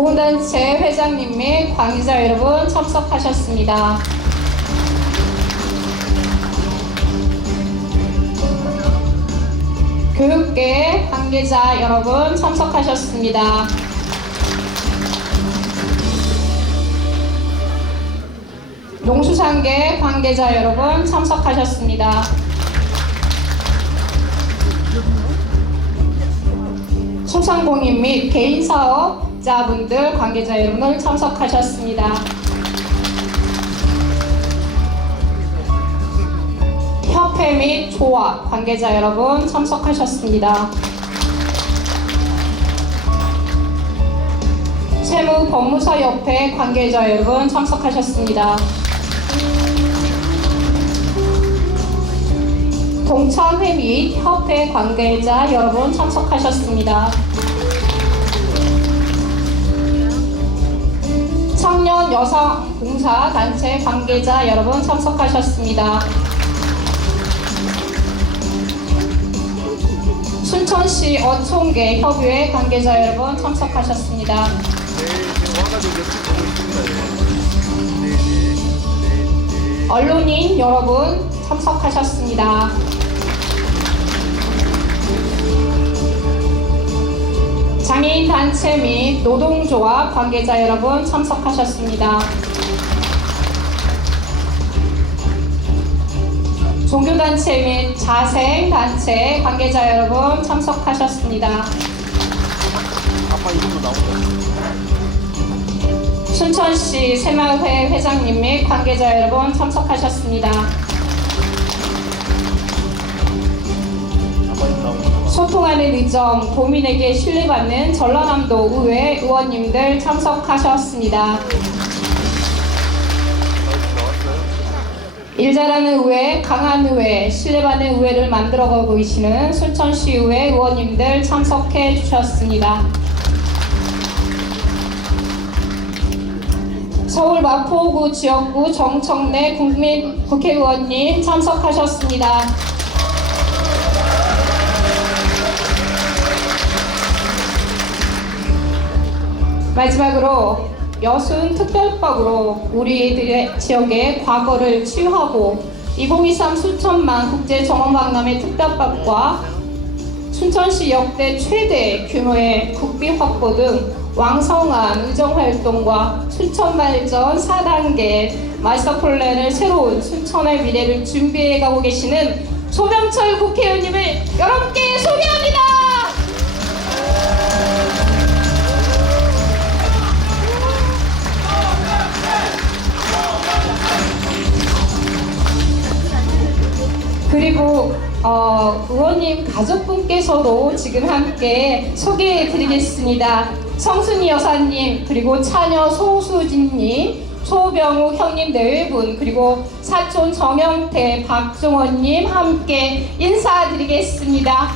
보훈단체 회장님 및 관계자 여러분 참석하셨습니다. 교육계 관계자 여러분 참석하셨습니다. 농수산계 관계자 여러분 참석하셨습니다. 소상공인 및 개인사업자분들 관계자 여러분 참석하셨습니다. 협회 및 조합 관계자 여러분 참석하셨습니다. 세무법무사협회 관계자 여러분 참석하셨습니다. 동참회 및 협회 관계자 여러분 참석하셨습니다. 청년 여성 봉사 단체 관계자 여러분 참석하셨습니다. 순천시 어촌계 협의회 관계자 여러분 참석하셨습니다. 언론인 여러분 참석하셨습니다. 장애인 단체 및 노동조합 관계자 여러분 참석하셨습니다. 종교단체 및 자생단체 관계자 여러분 참석하셨습니다. 순천시 새마을회 회장님 및 관계자 여러분 참석하셨습니다. 소통하는 의정, 도민에게 신뢰받는 전라남도 의회 의원님들 참석하셨습니다. 일 잘하는 의회, 강한 의회, 신뢰받는 의회를 만들어가고 계시는 순천시 의회 의원님들 참석해 주셨습니다. 서울 마포구 지역구 정청래 국민국회의원님 참석하셨습니다. 마지막으로 여순특별법으로 우리들의 지역의 과거를 치유하고 2023 순천만 국제정원박람회 특별법과 순천시 역대 최대 규모의 국비 확보 등 왕성한 의정활동과 순천발전 4단계 마스터 플랜을 새로운 순천의 미래를 준비해가고 계시는 조병철 국회의원님을 여러분께 소개합니다. 그리고 의원님 가족분께서도 지금 함께 소개해드리겠습니다. 성순이 여사님, 그리고 차녀 소수진님, 소병우 형님 내외분, 그리고 사촌 정영태, 박종원님 함께 인사드리겠습니다.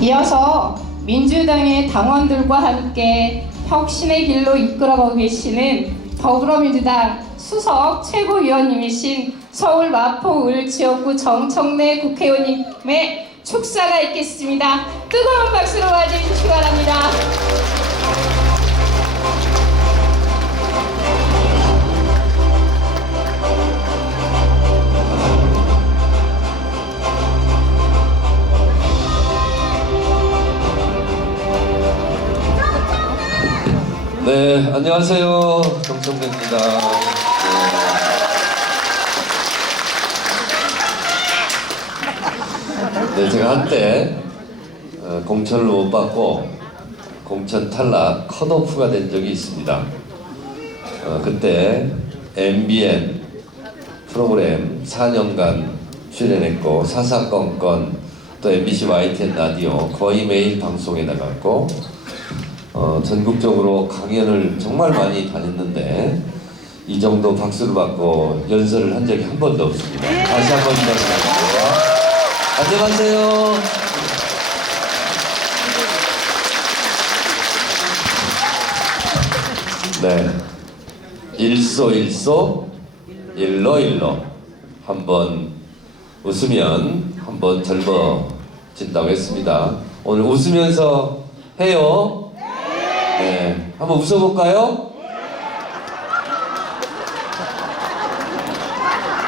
이어서 민주당의 당원들과 함께 혁신의 길로 이끌어가고 계시는 더불어민주당 수석 최고위원님이신 서울 마포을 지역구 정청래 국회의원님의 축사가 있겠습니다. 뜨거운 박수로 맞이해주시기 바랍니다. 네, 안녕하세요. 정청래입니다. 네, 제가 한때 공천을 못 받고 공천 탈락 컷오프가 된 적이 있습니다. 그때 MBN 프로그램 4년간 출연했고 사사건건 또 MBC YTN 라디오 거의 매일 방송에 나갔고 전국적으로 강연을 정말 많이 다녔는데 이 정도 박수를 받고 연설을 한 적이 한 번도 없습니다. 다시 한 번 부탁드립니다. 안녕하세요. 네, 일소일소 일로일로 한번 웃으면 한번 젊어진다고 했습니다. 오늘 웃으면서 해요. 네, 한번 웃어볼까요?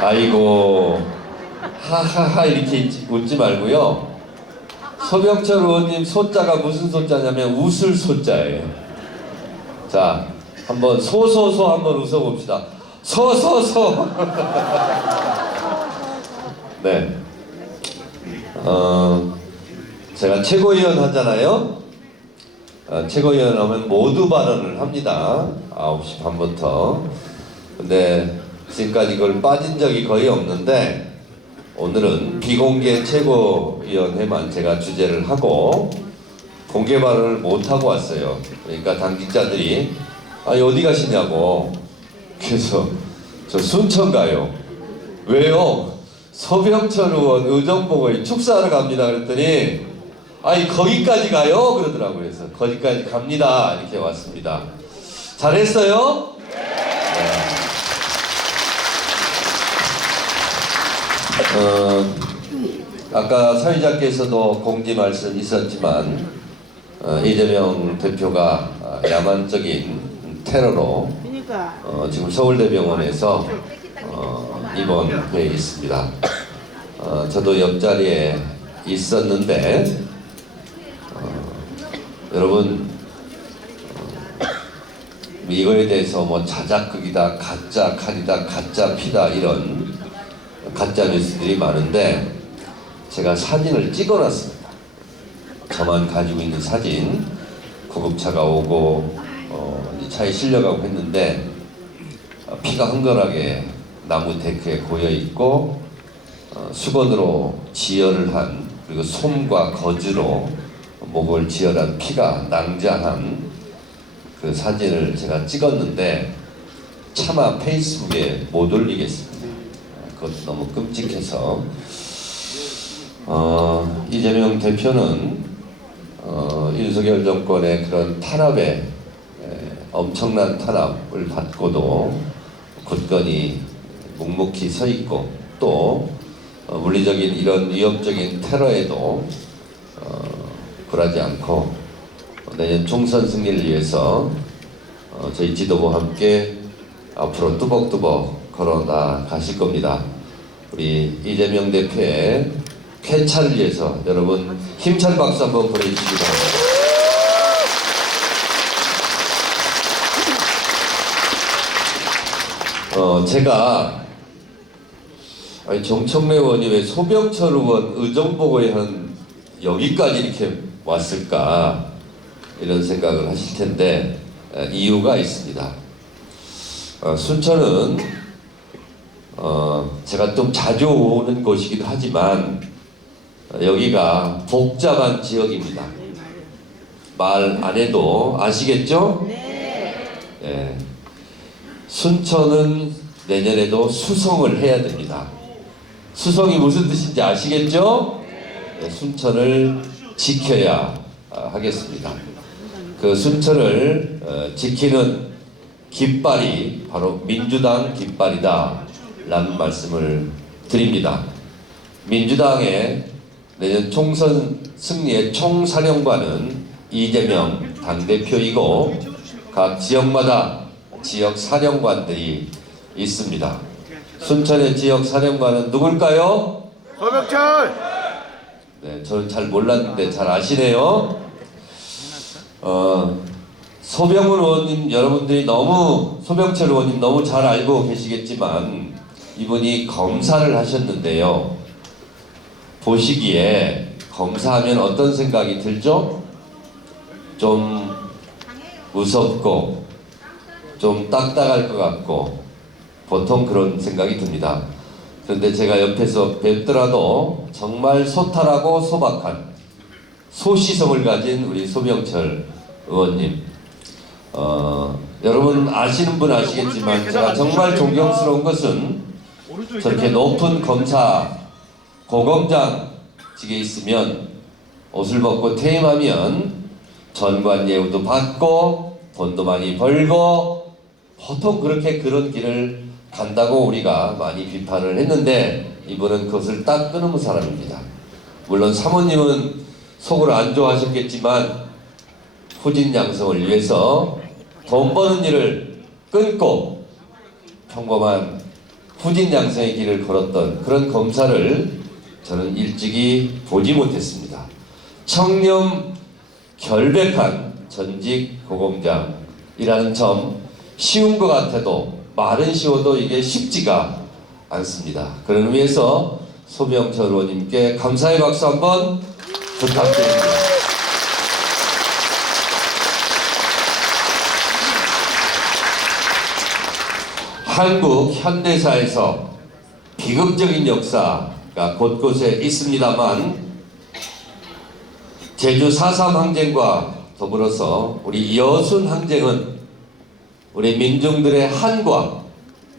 아이고, 하하하 이렇게 웃지 말고요. 소병철 의원님 소자가 무슨 소자냐면 웃을 소자예요. 자, 한번 소소소 한번 웃어봅시다. 소소소. 네. 제가 최고위원 하잖아요. 최고위원 하면 모두 발언을 합니다. 9시 반부터. 근데 지금까지 이걸 빠진 적이 거의 없는데 오늘은 비공개 최고위원회만 제가 주재를 하고 공개 발언을 못 하고 왔어요. 그러니까 당직자들이 어디 가시냐고. 그래서 저 순천 가요. 왜요? 소병철 의원 의정부에 축사하러 갑니다. 그랬더니 거기까지 가요? 그러더라고요. 그래서 거기까지 갑니다. 이렇게 왔습니다. 잘했어요? 네. 아까 사회자께서도 공지 말씀 있었지만 이재명 대표가 야만적인 테러로 지금 서울대병원에서 입원해 있습니다. 저도 옆자리에 있었는데 여러분 이거에 대해서 뭐 자작극이다, 가짜 칼이다, 가짜 피다 이런 가짜 뉴스들이 많은데 제가 사진을 찍어놨습니다. 저만 가지고 있는 사진. 구급차가 오고 차에 실려가고 했는데 피가 흥건하게 나무 데크에 고여 있고 수건으로 지혈을 한 그리고 솜과 거즈로 목을 지혈한 피가 낭자한 그 사진을 제가 찍었는데 차마 페이스북에 못 올리겠습니다. 그것도 너무 끔찍해서 이재명 대표는 윤석열 정권의 그런 탄압에 엄청난 탄압을 받고도 굳건히 묵묵히 서 있고 또 물리적인 이런 위협적인 테러에도 굴하지 않고 내년 총선 승리를 위해서 저희 지도부와 함께 앞으로 뚜벅뚜벅 걸어 나가실 겁니다. 우리 이재명 대표의 쾌차를 위해서 여러분 힘찬 박수 한번 보내주시기 바랍니다. 제가 정청래 의원이 왜 소병철 의원 의정보고에 한 여기까지 이렇게 왔을까 이런 생각을 하실 텐데 이유가 있습니다. 순천은 제가 좀 자주 오는 곳이기도 하지만 여기가 복잡한 지역입니다. 말 안 해도 아시겠죠? 네. 순천은 내년에도 수성을 해야 됩니다. 수성이 무슨 뜻인지 아시겠죠? 네, 순천을 지켜야 하겠습니다. 그 순천을 지키는 깃발이 바로 민주당 깃발이다 라는 말씀을 드립니다. 민주당의 내년 총선 승리의 총사령관은 이재명 당대표이고 각 지역마다 지역 사령관들이 있습니다. 순천의 지역 사령관은 누굴까요? 소병철! 네, 저는 잘 몰랐는데 잘 아시네요. 소병훈 의원님 여러분들이 소병철 의원님 너무 잘 알고 계시겠지만 이분이 검사를 하셨는데요. 보시기에 검사하면 어떤 생각이 들죠? 좀 무섭고 좀 딱딱할 것 같고 보통 그런 생각이 듭니다. 그런데 제가 옆에서 뵙더라도 정말 소탈하고 소박한 소시성을 가진 우리 소병철 의원님 여러분 아시는 분 아시겠지만 제가 정말 존경스러운 것은 저렇게 높은 검사 고검장직에 있으면 옷을 벗고 퇴임하면 전관 예우도 받고 돈도 많이 벌고 보통 그렇게 그런 길을 간다고 우리가 많이 비판을 했는데 이분은 그것을 딱 끊은 사람입니다. 물론 사모님은 속으로 안 좋아하셨겠지만 후진 양성을 위해서 돈 버는 일을 끊고 평범한 후진 양성의 길을 걸었던 그런 검사를 저는 일찍이 보지 못했습니다. 청렴 결백한 전직 고검장이라는 점 쉬운 것 같아도 말은 쉬워도 이게 쉽지가 않습니다. 그런 의미에서 소병철 의원님께 감사의 박수 한번 부탁드립니다. 한국 현대사에서 비극적인 역사가 곳곳에 있습니다만 제주 4.3 항쟁과 더불어서 우리 여순 항쟁은 우리 민중들의 한과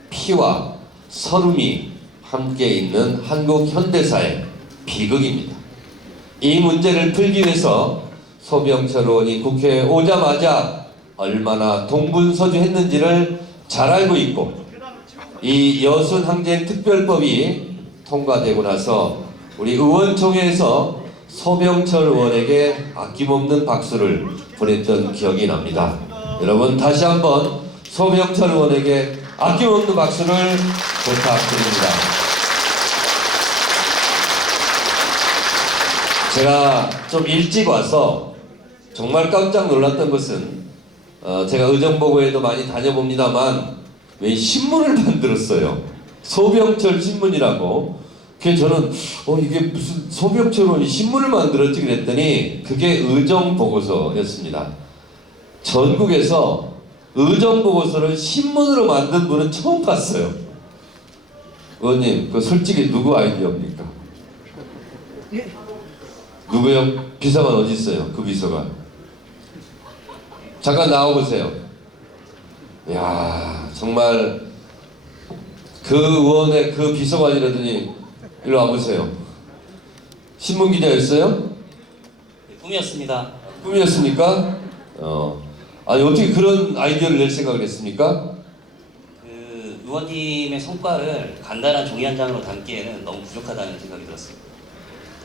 피와 서름이 함께 있는 한국 현대사의 비극입니다. 이 문제를 풀기 위해서 소병철 의원이 국회에 오자마자 얼마나 동분서주했는지를 잘 알고 있고 이 여순 항쟁 특별법이 통과되고 나서 우리 의원총회에서 소병철 의원에게 아낌없는 박수를 보냈던 기억이 납니다. 여러분 다시 한번 소병철 의원에게 아낌없는 박수를 부탁드립니다. 제가 좀 일찍 와서 정말 깜짝 놀랐던 것은 제가 의정보고에도 많이 다녀봅니다만 왜 신문을 만들었어요. 소병철 신문이라고. 그게 저는 이게 무슨 소병철 의원이 신문을 만들었지 그랬더니 그게 의정보고서였습니다. 전국에서 의정보고서를 신문으로 만든 분은 처음 봤어요. 의원님, 그 솔직히 누구 아이디어입니까? 누구요? 비서관 어디 있어요? 그 비서관. 잠깐 나와보세요. 이야, 정말 그 의원의 그 비서관이라더니 일로 와보세요. 신문 기자였어요? 네, 꿈이었습니다. 꿈이었습니까? 아니 어떻게 그런 아이디어를 낼 생각을 했습니까? 그 의원님의 성과를 간단한 종이 한 장으로 담기에는 너무 부족하다는 생각이 들었습니다.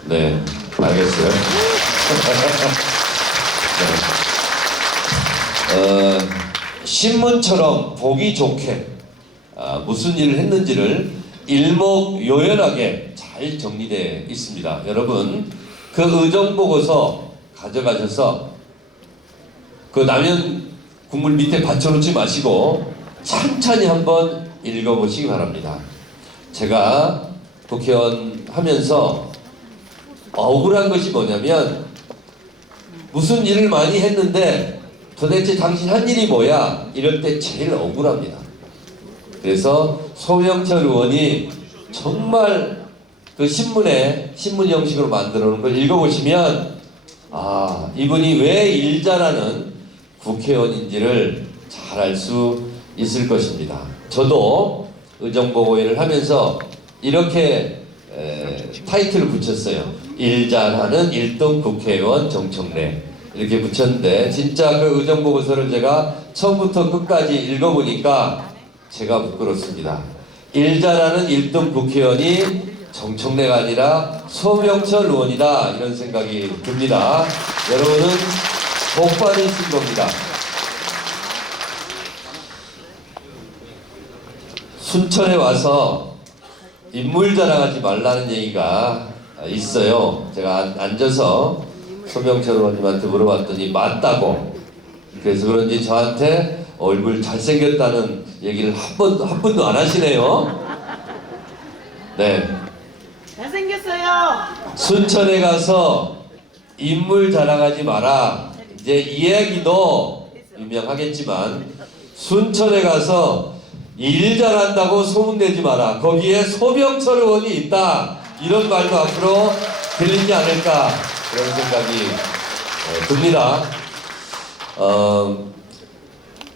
네, 알겠어요. 네. 신문처럼 보기 좋게 무슨 일을 했는지를 일목요연하게 잘 정리되어 있습니다. 여러분 그 의정보고서 가져가셔서 그 라면 국물 밑에 받쳐놓지 마시고 천천히 한번 읽어보시기 바랍니다. 제가 국회의원 하면서 억울한 것이 뭐냐면 무슨 일을 많이 했는데 도대체 당신 한 일이 뭐야? 이럴 때 제일 억울합니다. 그래서 소병철 의원이 정말 그 신문에 신문 형식으로 만들어 놓은 걸 읽어보시면 이분이 왜 일 잘하는 국회의원인지를 잘 알 수 있을 것입니다. 저도 의정보고회를 하면서 이렇게 타이틀을 붙였어요. 일 잘하는 1등 국회의원 정청래 이렇게 붙였는데 진짜 그 의정보고서를 제가 처음부터 끝까지 읽어보니까 제가 부끄럽습니다. 일 잘하는 1등 국회의원이 정청래가 아니라 소병철 의원이다 이런 생각이 듭니다. 여러분은 복 받으신 겁니다. 순천에 와서 인물 자랑하지 말라는 얘기가 있어요. 제가 앉아서 소병철 의원님한테 물어봤더니 맞다고. 그래서 그런지 저한테 얼굴 잘생겼다는 얘기를 한 번도 안 하시네요. 네. 잘생겼어요. 순천에 가서 인물 자랑하지 마라. 이제 이 이야기도 유명하겠지만 순천에 가서 일 잘한다고 소문내지 마라. 거기에 소병철 의원이 있다. 이런 말도 앞으로 들리지 않을까 그런 생각이 듭니다.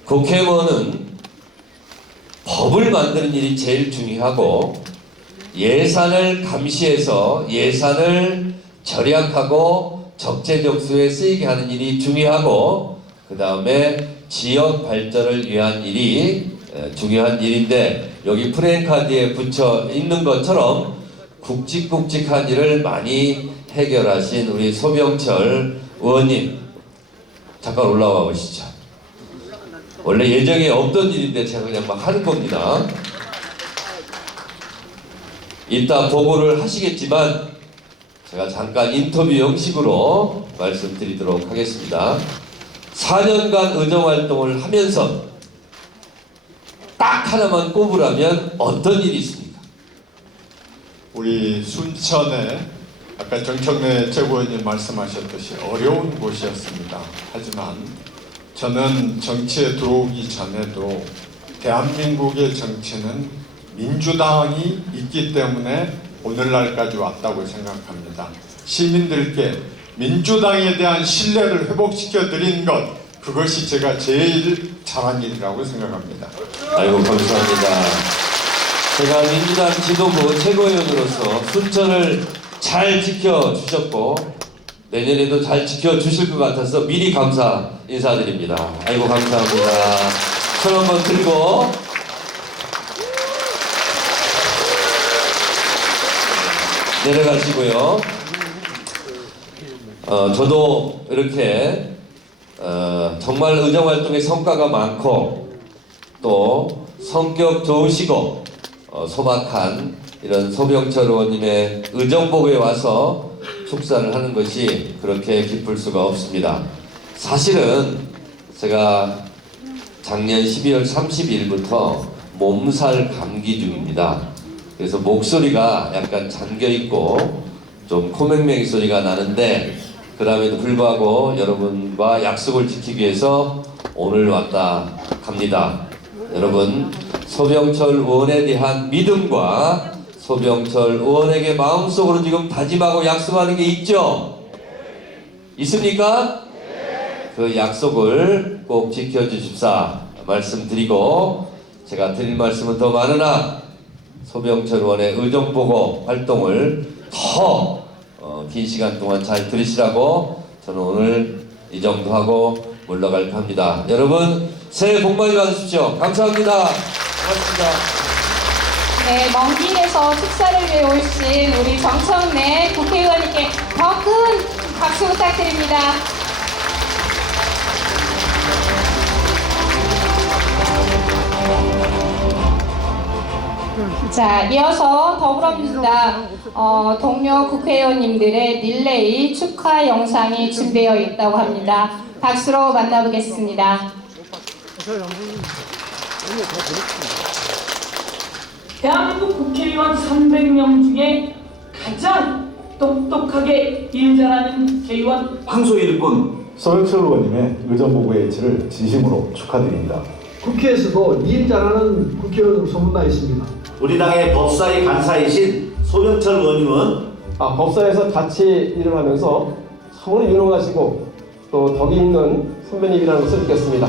국회의원은 법을 만드는 일이 제일 중요하고 예산을 감시해서 예산을 절약하고 적재적소에 쓰이게 하는 일이 중요하고 그 다음에 지역 발전을 위한 일이 중요한 일인데 여기 프랜카드에 붙여 있는 것처럼 굵직굵직한 일을 많이 해결하신 우리 소병철 의원님 잠깐 올라와 보시죠. 원래 예정에 없던 일인데 제가 그냥 막 하는 겁니다. 이따 보고를 하시겠지만 제가 잠깐 인터뷰 형식으로 말씀드리도록 하겠습니다. 4년간 의정활동을 하면서 딱 하나만 꼽으라면 어떤 일이 있습니까? 우리 순천에 아까 정청래 최고위원님 말씀하셨듯이 어려운 곳이었습니다. 하지만 저는 정치에 들어오기 전에도 대한민국의 정치는 민주당이 있기 때문에 오늘날까지 왔다고 생각합니다. 시민들께 민주당에 대한 신뢰를 회복시켜 드린 것, 그것이 제가 제일 잘한 일이라고 생각합니다. 아이고 감사합니다. 제가 민주당 지도부 최고위원으로서 순천을 잘 지켜주셨고 내년에도 잘 지켜주실 것 같아서 미리 감사 인사드립니다. 아이고 감사합니다. 손 한번 들고 내려가시고요. 저도 이렇게 정말 의정활동의 성과가 많고 또 성격 좋으시고 소박한 이런 소병철 의원님의 의정복에 와서 축사를 하는 것이 그렇게 기쁠 수가 없습니다. 사실은 제가 작년 12월 30일부터 몸살 감기 중입니다. 그래서 목소리가 약간 잠겨있고 좀 코맹맹이 소리가 나는데 그럼에도 불구하고 여러분과 약속을 지키기 위해서 오늘 왔다 갑니다. 여러분 소병철 의원에 대한 믿음과 소병철 의원에게 마음속으로 지금 다짐하고 약속하는 게 있죠? 있습니까? 그 약속을 꼭 지켜주십사 말씀드리고 제가 드릴 말씀은 더 많으나 소병철 의원의 의정보고 활동을 더 긴 시간 동안 잘 들으시라고 저는 오늘 이 정도 하고 물러갈까 합니다. 여러분 새해 복 많이 받으십시오. 감사합니다. 고맙습니다. 네, 먼 길에서 축사를 위해 오신 우리 정청래 국회의원님께 더 큰 박수 부탁드립니다. 자, 이어서 더불어민주당 동료 국회의원님들의 릴레이 축하 영상이 준비되어 있다고 합니다. 박수로 만나보겠습니다. 대한민국 국회의원 300명 중에 가장 똑똑하게 일 잘하는 개의원 황소희 일꾼 소병철 의원님의 의정보고의 일치를 진심으로 축하드립니다. 국회에서도 일 잘하는 국회의원으로 소문나 있습니다. 우리 당의 법사위 간사이신 소병철 의원님은 법사에서 같이 일을 하면서 참으로 유능하시고 또 덕이 있는 선배님이라는 것을 느꼈습니다.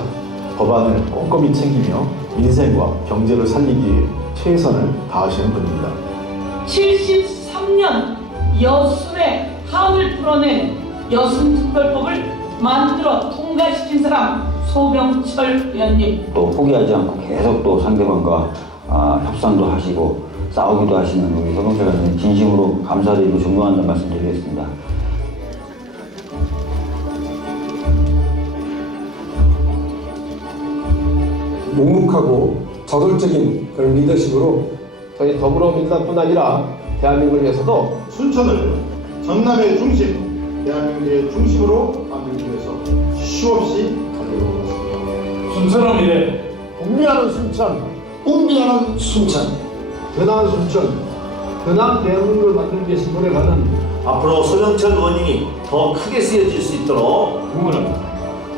법안을 꼼꼼히 챙기며 민생과 경제를 살리기 위해 최선을 다하시는 분입니다. 73년 여순의 한을 풀어낸 여순특별법을 만들어 통과시킨 사람 소병철 의원님. 또 포기하지 않고 계속 또 상대방과 협상도 하시고 싸우기도 하시는 우리 소병철 의원님 진심으로 감사드리고 존경한다는 말씀드리겠습니다. 묵묵하고 저돌적인 그런 리더십으로 저희 더불어민주당뿐 아니라 대한민국을 위해서도 순천을 전남의 중심, 대한민국의 중심으로 만들기 위해서 쉼없이 달려오고 있습니다. 순천을 위해 운비하는 순천, 운비하는 순천, 변화한 순천, 변화한 대한민국을 만들기 위해서 노력하는 앞으로 소병철 의원님이 더 크게 쓰여질 수 있도록 부문은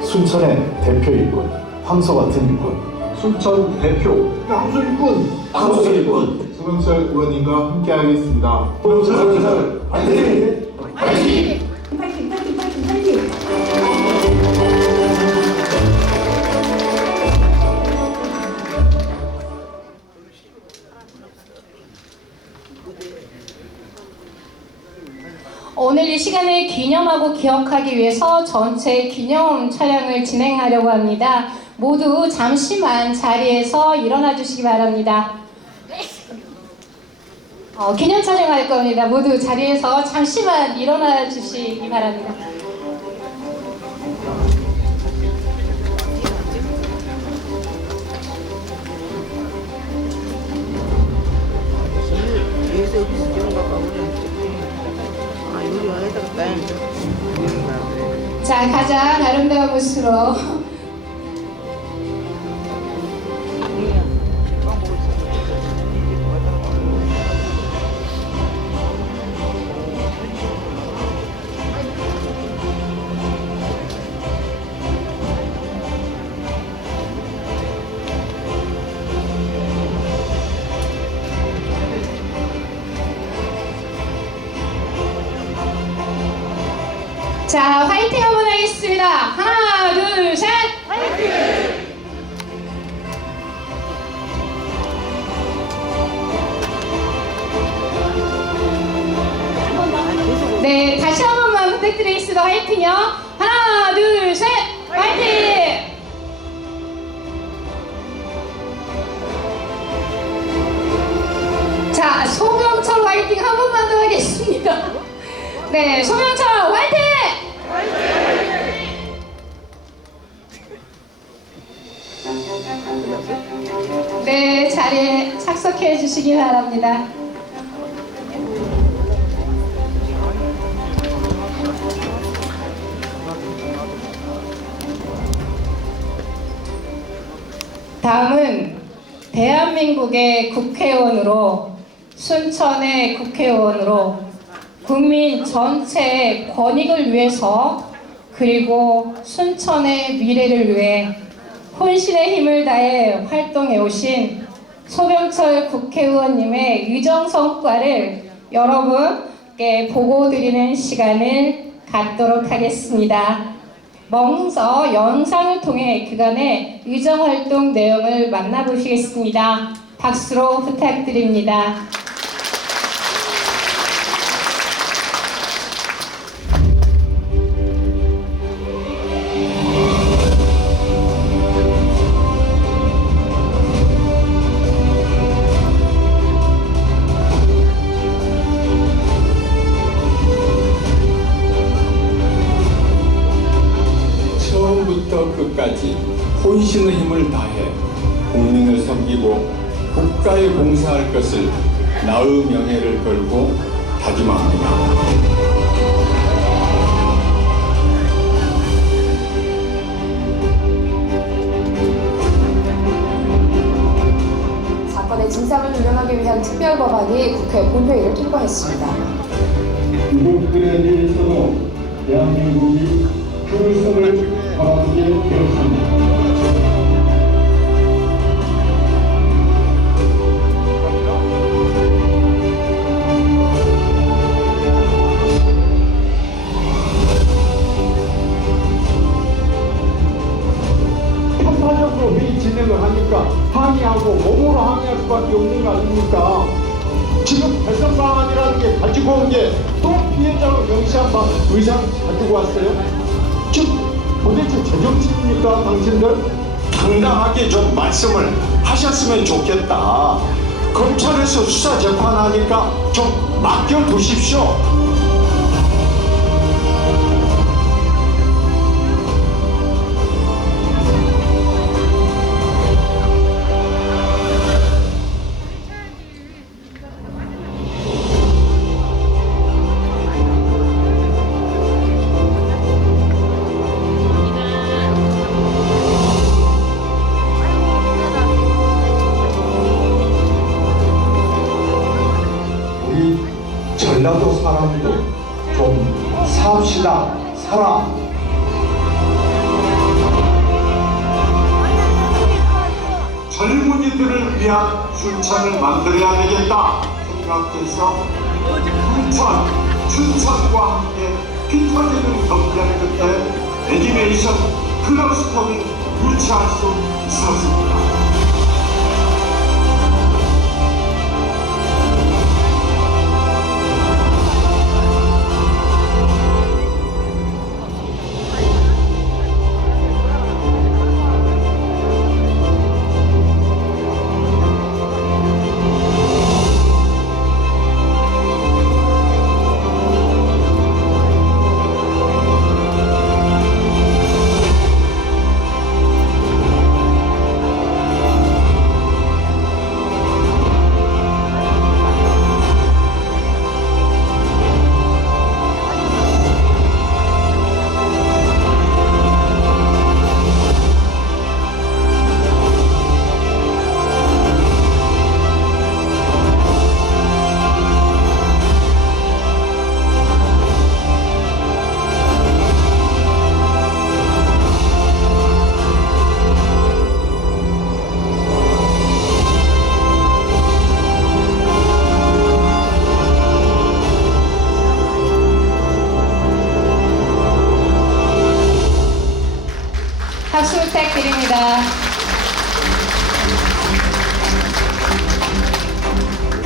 순천의 대표 일꾼, 황소 같은 일꾼, 순천 대표 황소 일꾼, 황소 일꾼 소병철 의원님과 함께하겠습니다. 소병철 화이팅! 화이팅! 파이팅 파이팅 파이팅 파이팅. 오늘 이 시간을 기념하고 기억하기 위해서 전체 기념 촬영을 진행하려고 합니다. 모두 잠시만 자리에서 일어나 주시기 바랍니다. 기념 촬영할 겁니다. 모두 자리에서 잠시만 일어나 주시기 바랍니다. 자, 가장 아름다운 모습으로 자, 화이팅 한번 하겠습니다. 하나, 둘, 셋! 화이팅! 네, 다시 한 번만 부탁드리겠습니다. 화이팅요. 하나, 둘, 셋! 화이팅! 자, 소명철 화이팅 한 번만 더 하겠습니다. 네, 소명철 화이팅! 네, 자리에 착석해 주시기 바랍니다. 다음은 대한민국의 국회의원으로, 순천의 국회의원으로 국민 전체의 권익을 위해서, 그리고 순천의 미래를 위해 혼신의 힘을 다해 활동해 오신 소병철 국회의원님의 의정 성과를 여러분께 보고드리는 시간을 갖도록 하겠습니다. 먼저 영상을 통해 그간의 의정 활동 내용을 만나보시겠습니다. 박수로 부탁드립니다. 처음부터 끝까지 혼신의 힘을 다해 국민을 섬기고 국가에 봉사할 것을 나의 명예를 걸고 다짐합니다. 사건의 진상을 규명하기 위한 특별법안이 국회 본회의를 통과했습니다. 이곳들에 대해서도 대한민국이 효율성을 바라보게 되었습니다. 편파적으로 회의 진행을 하니까 항의하고 몸으로 항의할 수밖에 없는 거 아닙니까? 지금 개선 방안이라는 게 가지고 온 게 또 피해자로 명시한 의상 가지고 왔어요? 지금 도대체 제정신입니까 당신들? 당당하게 좀 말씀을 하셨으면 좋겠다. 검찰에서 수사 재판하니까 좀 맡겨두십시오. 전라도 사람도 좀 삽시다. 살아. 젊은이들을 위한 순천을 만들어야 되겠다 생각해서 춘천과 함께 피 터지는 경쟁 끝에 애니메이션 클럽스톤을 유치할 수 있었습니다. 부탁드립니다.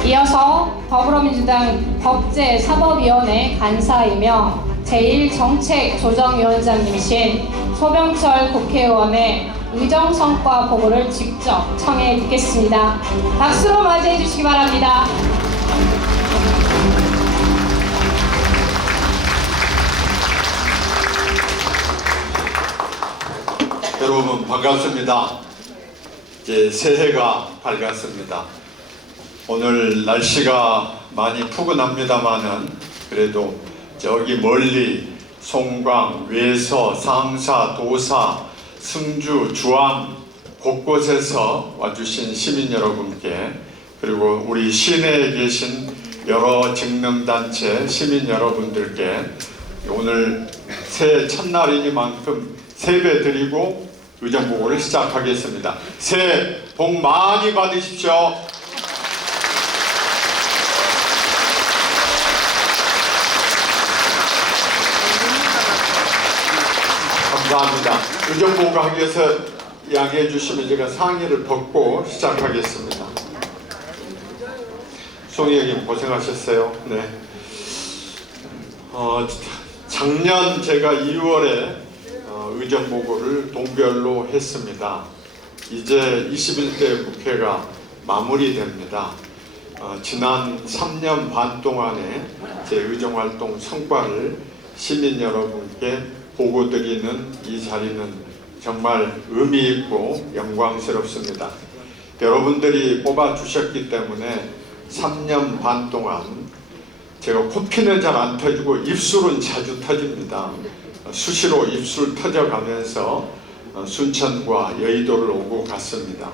이어서 더불어민주당 법제사법위원회 간사이며 제1정책조정위원장님이신 소병철 국회의원의 의정성과 보고를 직접 청해 듣겠습니다. 박수로 맞이해 주시기 바랍니다. 여러분 반갑습니다. 이제 새해가 밝았습니다. 오늘 날씨가 많이 푸근합니다만은 그래도 저기 멀리 송광, 외서, 상사, 도사, 승주, 주암 곳곳에서 와주신 시민 여러분께 그리고 우리 시내에 계신 여러 직능단체 시민 여러분들께 오늘 새해 첫날이니만큼 세배 드리고 의정보고를 시작하겠습니다. 새해 복 많이 받으십시오. 감사합니다. 의정보고 하기 위해서 양해해 주시면 제가 상의를 벗고 시작하겠습니다. 송희 형님 고생하셨어요. 네. 작년 제가 2월에 의정보고를 동별로 했습니다. 이제 21대 국회가 마무리됩니다. 지난 3년 반 동안의 제 의정활동 성과를 시민 여러분께 보고드리는 이 자리는 정말 의미 있고 영광스럽습니다. 여러분들이 뽑아주셨기 때문에 3년 반 동안 제가 코피는 잘 안 터지고 입술은 자주 터집니다. 수시로 입술 터져가면서 순천과 여의도를 오고 갔습니다.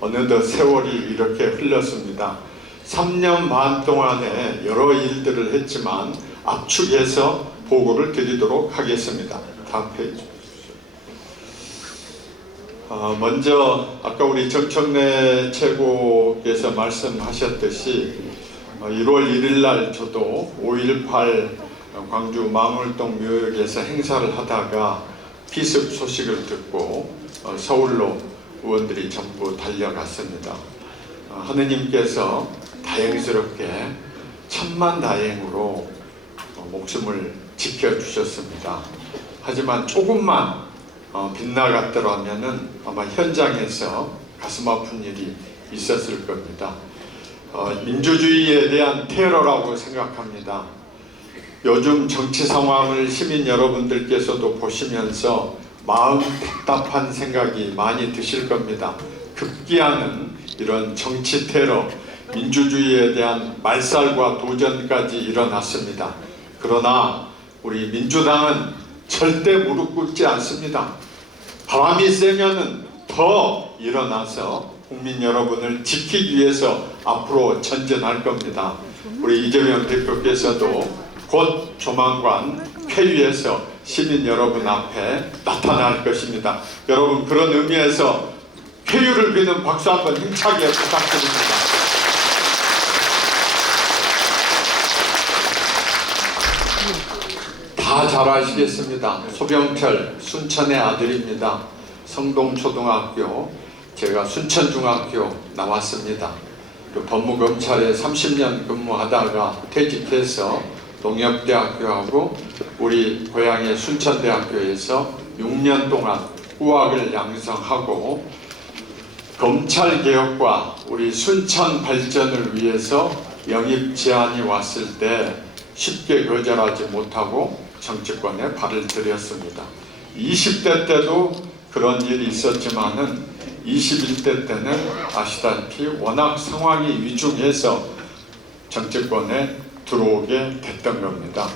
어느덧 세월이 이렇게 흘렀습니다. 3년 반 동안에 여러 일들을 했지만 압축해서 보고를 드리도록 하겠습니다. 다음 페이지. 먼저 아까 우리 정청래 최고께서 말씀하셨듯이 1월 1일 날 저도 5.18 광주 망월동 묘역에서 행사를 하다가 피습 소식을 듣고 서울로 의원들이 전부 달려갔습니다. 하느님께서 다행스럽게 천만다행으로 목숨을 지켜주셨습니다. 하지만 조금만 빗나갔더라면은 아마 현장에서 가슴 아픈 일이 있었을 겁니다. 민주주의에 대한 테러라고 생각합니다. 요즘 정치 상황을 시민 여러분들께서도 보시면서 마음 답답한 생각이 많이 드실 겁니다. 급기야는 이런 정치 테러, 민주주의에 대한 말살과 도전까지 일어났습니다. 그러나 우리 민주당은 절대 무릎 꿇지 않습니다. 바람이 세면은 더 일어나서 국민 여러분을 지키기 위해서 앞으로 전진할 겁니다. 우리 이재명 대표께서도 곧 조만간 쾌유에서 시민 여러분 앞에 나타날 것입니다. 여러분 그런 의미에서 쾌유를 비는 박수 한번 힘차게 부탁드립니다. 다 잘 아시겠습니다. 소병철 순천의 아들입니다. 성동초등학교, 제가 순천중학교 나왔습니다. 법무검찰에 30년 근무하다가 퇴직해서 농협대학교하고 우리 고향의 순천대학교에서 6년 동안 후학을 양성하고 검찰개혁과 우리 순천 발전을 위해서 영입 제안이 왔을 때 쉽게 거절하지 못하고 정치권에 발을 들였습니다. 20대 때도 그런 일이 있었지만은 21대 때는 아시다시피 워낙 상황이 위중해서 정치권에 들어오게 됐던 겁니다.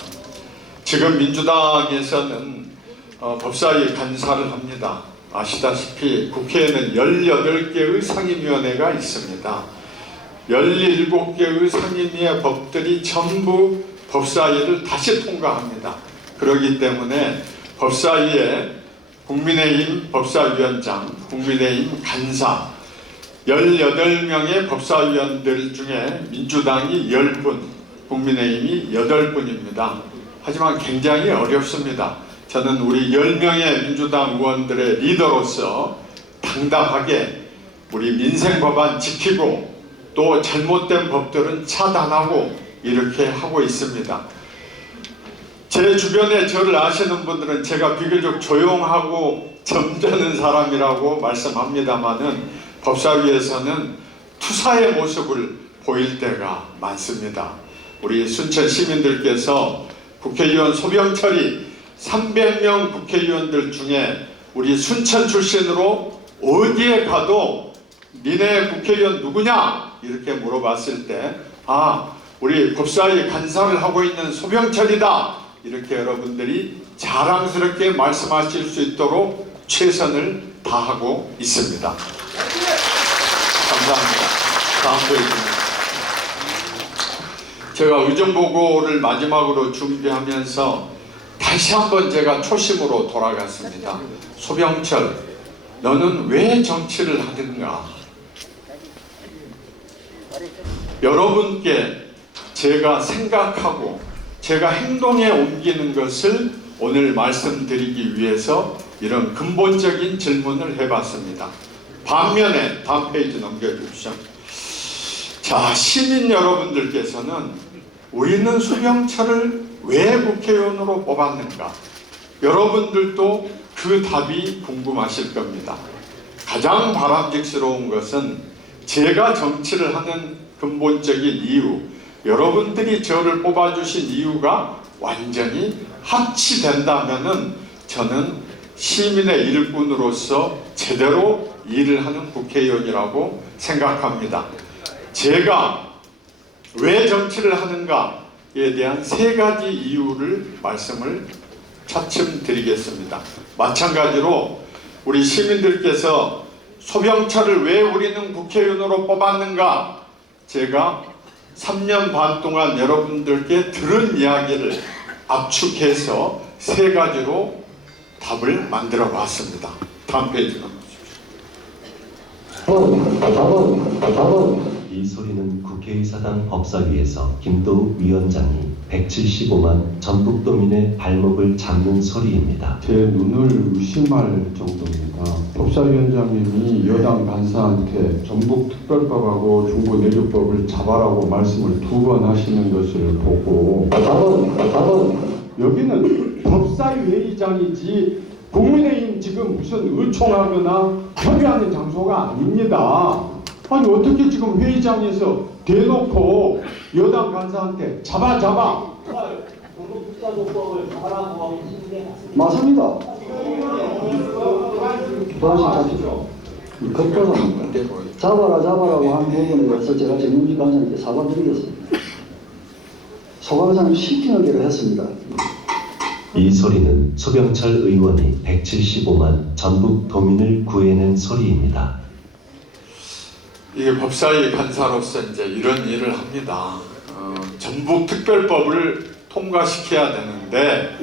지금 민주당에서는 법사위 간사를 합니다. 아시다시피 국회에는 18개의 상임위원회가 있습니다. 17개의 상임위의 법들이 전부 법사위를 다시 통과합니다. 그렇기 때문에 법사위에 국민의힘 법사위원장, 국민의힘 간사 18명의 법사위원들 중에 민주당이 10분, 국민의힘이 8분입니다. 하지만 굉장히 어렵습니다. 저는 우리 10명의 민주당 의원들의 리더로서 당당하게 우리 민생법안 지키고 또 잘못된 법들은 차단하고 이렇게 하고 있습니다. 제 주변에 저를 아시는 분들은 제가 비교적 조용하고 점잖은 사람이라고 말씀합니다마는 법사위에서는 투사의 모습을 보일 때가 많습니다. 우리 순천 시민들께서 국회의원 소병철이 300명 국회의원들 중에 우리 순천 출신으로 어디에 가도 니네 국회의원 누구냐? 이렇게 물어봤을 때 우리 법사위 간사를 하고 있는 소병철이다. 이렇게 여러분들이 자랑스럽게 말씀하실 수 있도록 최선을 다하고 있습니다. 감사합니다. 다음 페이지입니다. 제가 의정보고를 마지막으로 준비하면서 다시 한번 제가 초심으로 돌아갔습니다. 소병철, 너는 왜 정치를 하는가? 여러분께 제가 생각하고 제가 행동에 옮기는 것을 오늘 말씀드리기 위해서 이런 근본적인 질문을 해봤습니다. 반면에 다음 페이지 넘겨주십시오. 자, 시민 여러분들께서는 우리는 소병철을 왜 국회의원으로 뽑았는가? 여러분들도 그 답이 궁금하실 겁니다. 가장 바람직스러운 것은 제가 정치를 하는 근본적인 이유, 여러분들이 저를 뽑아주신 이유가 완전히 합치된다면은 저는 시민의 일꾼으로서 제대로 일을 하는 국회의원이라고 생각합니다. 제가 왜 정치를 하는가에 대한 3가지 이유를 말씀을 차츰 드리겠습니다. 마찬가지로 우리 시민들께서 소병철을 왜 우리는 국회의원으로 뽑았는가, 제가 3년 반 동안 여러분들께 들은 이야기를 압축해서 3가지로 답을 만들어 봤습니다. 다음 페이지 넘겨주십시오. 이 소리는 국회의사당 법사위에서 김도욱 위원장이 175만 전북도민의 발목을 잡는 소리입니다. 제 눈을 의심할 정도입니다. 법사위원장님이 여당 간사한테 전북특별법하고 중부내륙법을 잡아라고 말씀을 2번 하시는 것을 보고 여기는 법사위회의장이지 국민의힘 지금 무슨 의총하거나 협의하는 장소가 아닙니다. 아니 어떻게 지금 회의장에서 대놓고 여당 간사한테 잡아 맞습니다. 잡아라고 한 부분에 대해서 제가 정윤주 간사님께 사과드리겠습니다. 소강사님 시키는 대로 했습니다. 이 소리는 소병철 의원이 175만 전북 도민을 구해낸 소리입니다. 이게 법사위 간사로서 이제 이런 일을 합니다. 전북특별법을 통과시켜야 되는데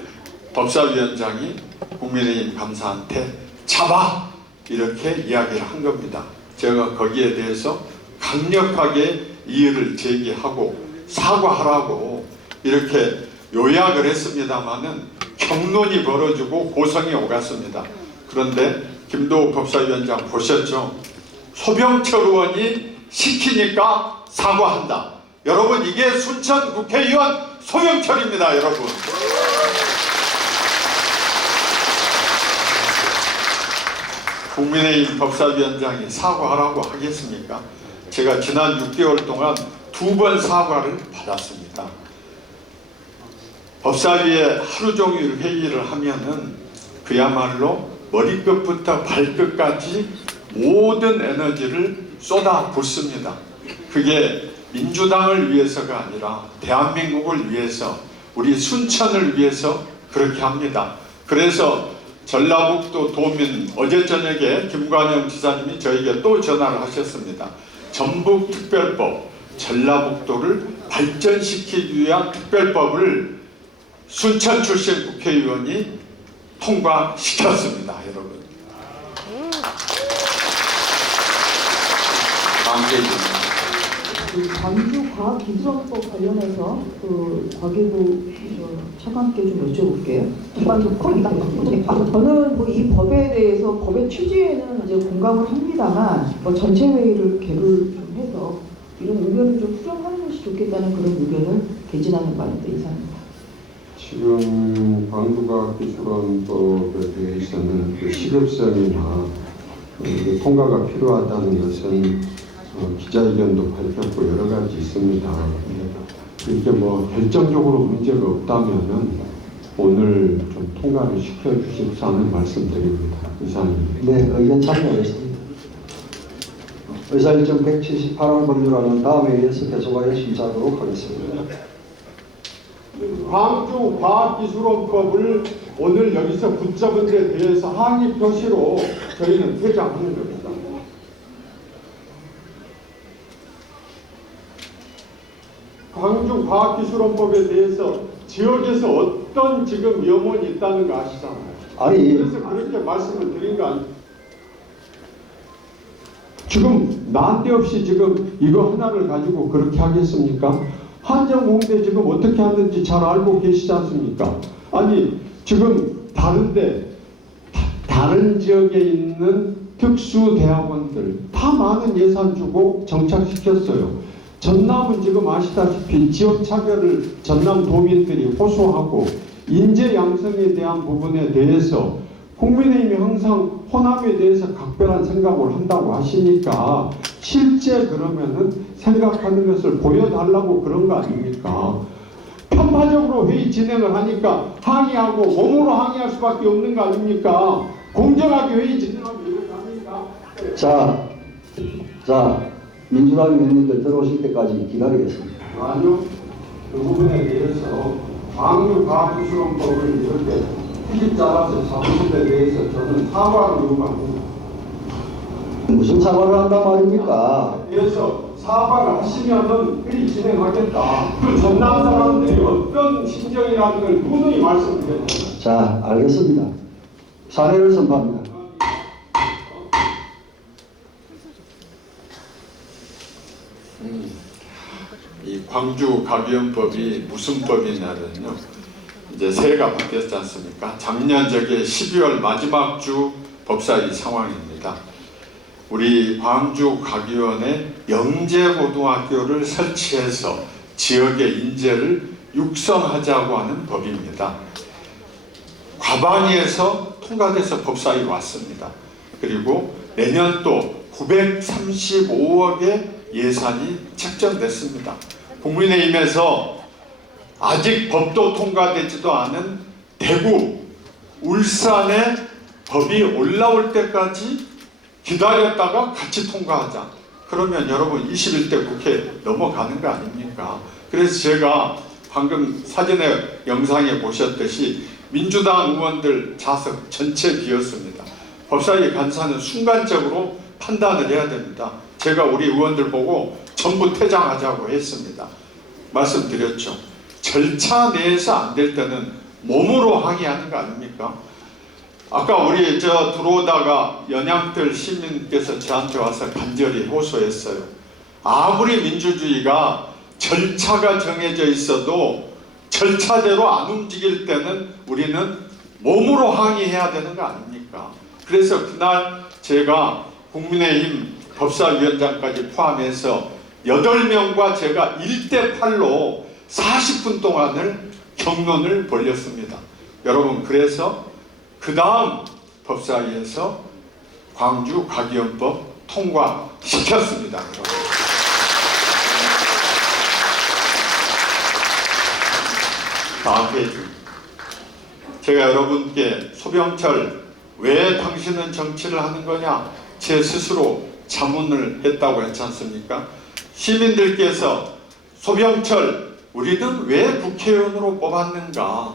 법사위원장이 국민의힘 간사한테 잡아! 이렇게 이야기를 한 겁니다. 제가 거기에 대해서 강력하게 이의를 제기하고 사과하라고 이렇게 요약을 했습니다마는 경론이 벌어지고 고성이 오갔습니다. 그런데 김도욱 법사위원장 보셨죠? 소병철 의원이 시키니까 사과한다. 여러분, 이게 순천 국회의원 소병철입니다. 여러분. 국민의힘 법사위원장이 사과하라고 하겠습니까? 제가 지난 6개월 동안 2번 사과를 받았습니다. 법사위에 하루 종일 회의를 하면은 그야말로 머리끝부터 발끝까지 모든 에너지를 쏟아붓습니다. 그게 민주당을 위해서가 아니라 대한민국을 위해서, 우리 순천을 위해서 그렇게 합니다. 그래서 전라북도 도민, 어제 저녁에 김관영 지사님이 저에게 또 전화를 하셨습니다. 전북특별법, 전라북도를 발전시키기 위한 특별법을 순천 출신 국회의원이 통과시켰습니다. 여러분. 다음 페이지입니다. 그 광주과학기술원법 관련해서 그 과기부 차관께 좀 여쭤볼게요. 저는 뭐 이 법에 대해서 법의 취지에는 이제 공감을 합니다만 뭐 전체 회의를 개를 좀 해서 이런 의견을 좀 수렴하는 것이 좋겠다는 그런 의견을 개진하는 바입니다. 이상입니다. 지금 광주과학기술원법에 대해서는 그 시급성이나 그 통과가 필요하다는 것은 기자회견도 밝혔고 여러 가지 있습니다. 이렇게 뭐 결정적으로 문제가 없다면은 오늘 좀 통과를 시켜주십사는 말씀드립니다. 이상입니다. 네, 의견 참여하겠습니다. 의사일정 178호 법률안은 다음 회의에서 계속하여 심사하도록 하겠습니다. 광주과학기술원법을 오늘 여기서 붙잡은 데 대해서 항의 표시로 저희는 퇴장하는 겁니다. 광주과학기술원법에 대해서 지역에서 어떤 지금 염원이 있다는 거 아시잖아요. 아니, 그래서 그렇게 말씀을 드린 거 아니에요. 지금 난데없이 지금 이거 하나를 가지고 그렇게 하겠습니까? 한정공대 지금 어떻게 하는지 잘 알고 계시지 않습니까? 아니 지금 다른 지역에 있는 특수대학원들 다 많은 예산 주고 정착시켰어요. 전남은 지금 아시다시피 지역차별을 전남 도민들이 호소하고 인재 양성에 대한 부분에 대해서 국민의힘이 항상 호남에 대해서 각별한 생각을 한다고 하시니까 실제 그러면은 생각하는 것을 보여달라고 그런 거 아닙니까? 편파적으로 회의 진행을 하니까 항의하고 몸으로 항의할 수밖에 없는 거 아닙니까? 공정하게 회의 진행하면 이렇게 합니까? 자, 민주당 의원님들 들어오실 때까지 기다리겠습니다. 아니요. 그 부분에 대해서 광주과학기술원법을 이렇게 휘집 잡아서 잡은 데 대해서 저는 사과를 요구합니다. 무슨 사과를 한단 말입니까? 그래서 사과를 하시면은 회의 진행하겠다. 그 전남 사람들이 어떤 심정이라는 걸 누누이 말씀드렸죠. 자, 알겠습니다. 사례를 선포합니다. 이 광주과기원법이 무슨 법이냐면요. 이제 새해가 바뀌었지 않습니까? 작년 저게 12월 마지막 주 법사위 상황입니다. 우리 광주과기원에 영재고등학교를 설치해서 지역의 인재를 육성하자고 하는 법입니다. 과반위에서 통과돼서 법사위 왔습니다. 그리고 내년 또 935억의 예산이 책정됐습니다. 국민의힘에서 아직 법도 통과되지도 않은 대구, 울산의 법이 올라올 때까지 기다렸다가 같이 통과하자. 그러면 여러분 21대 국회 넘어가는 거 아닙니까? 그래서 제가 방금 사전에 영상에 보셨듯이 민주당 의원들 좌석 전체 비었습니다. 법사위 간사는 순간적으로 판단을 해야 됩니다. 제가 우리 의원들 보고 전부 퇴장하자고 했습니다. 말씀드렸죠. 절차 내에서 안 될 때는 몸으로 항의하는 거 아닙니까? 아까 우리 들어오다가 연양들 시민께서 저한테 와서 간절히 호소했어요. 아무리 민주주의가 절차가 정해져 있어도 절차대로 안 움직일 때는 우리는 몸으로 항의해야 되는 거 아닙니까? 그래서 그날 제가 국민의힘 법사위원장까지 포함해서 8명과 제가 1대8로 40분 동안을 경론을 벌였습니다. 여러분, 그래서 그 다음 법사위에서 광주과기원법 통과시켰습니다. 다음 페이지. 제가 여러분께 소병철 왜 당신은 정치를 하는 거냐 제 스스로 자문을 했다고 했지 않습니까? 시민들께서 소병철 우리는 왜 국회의원으로 뽑았는가,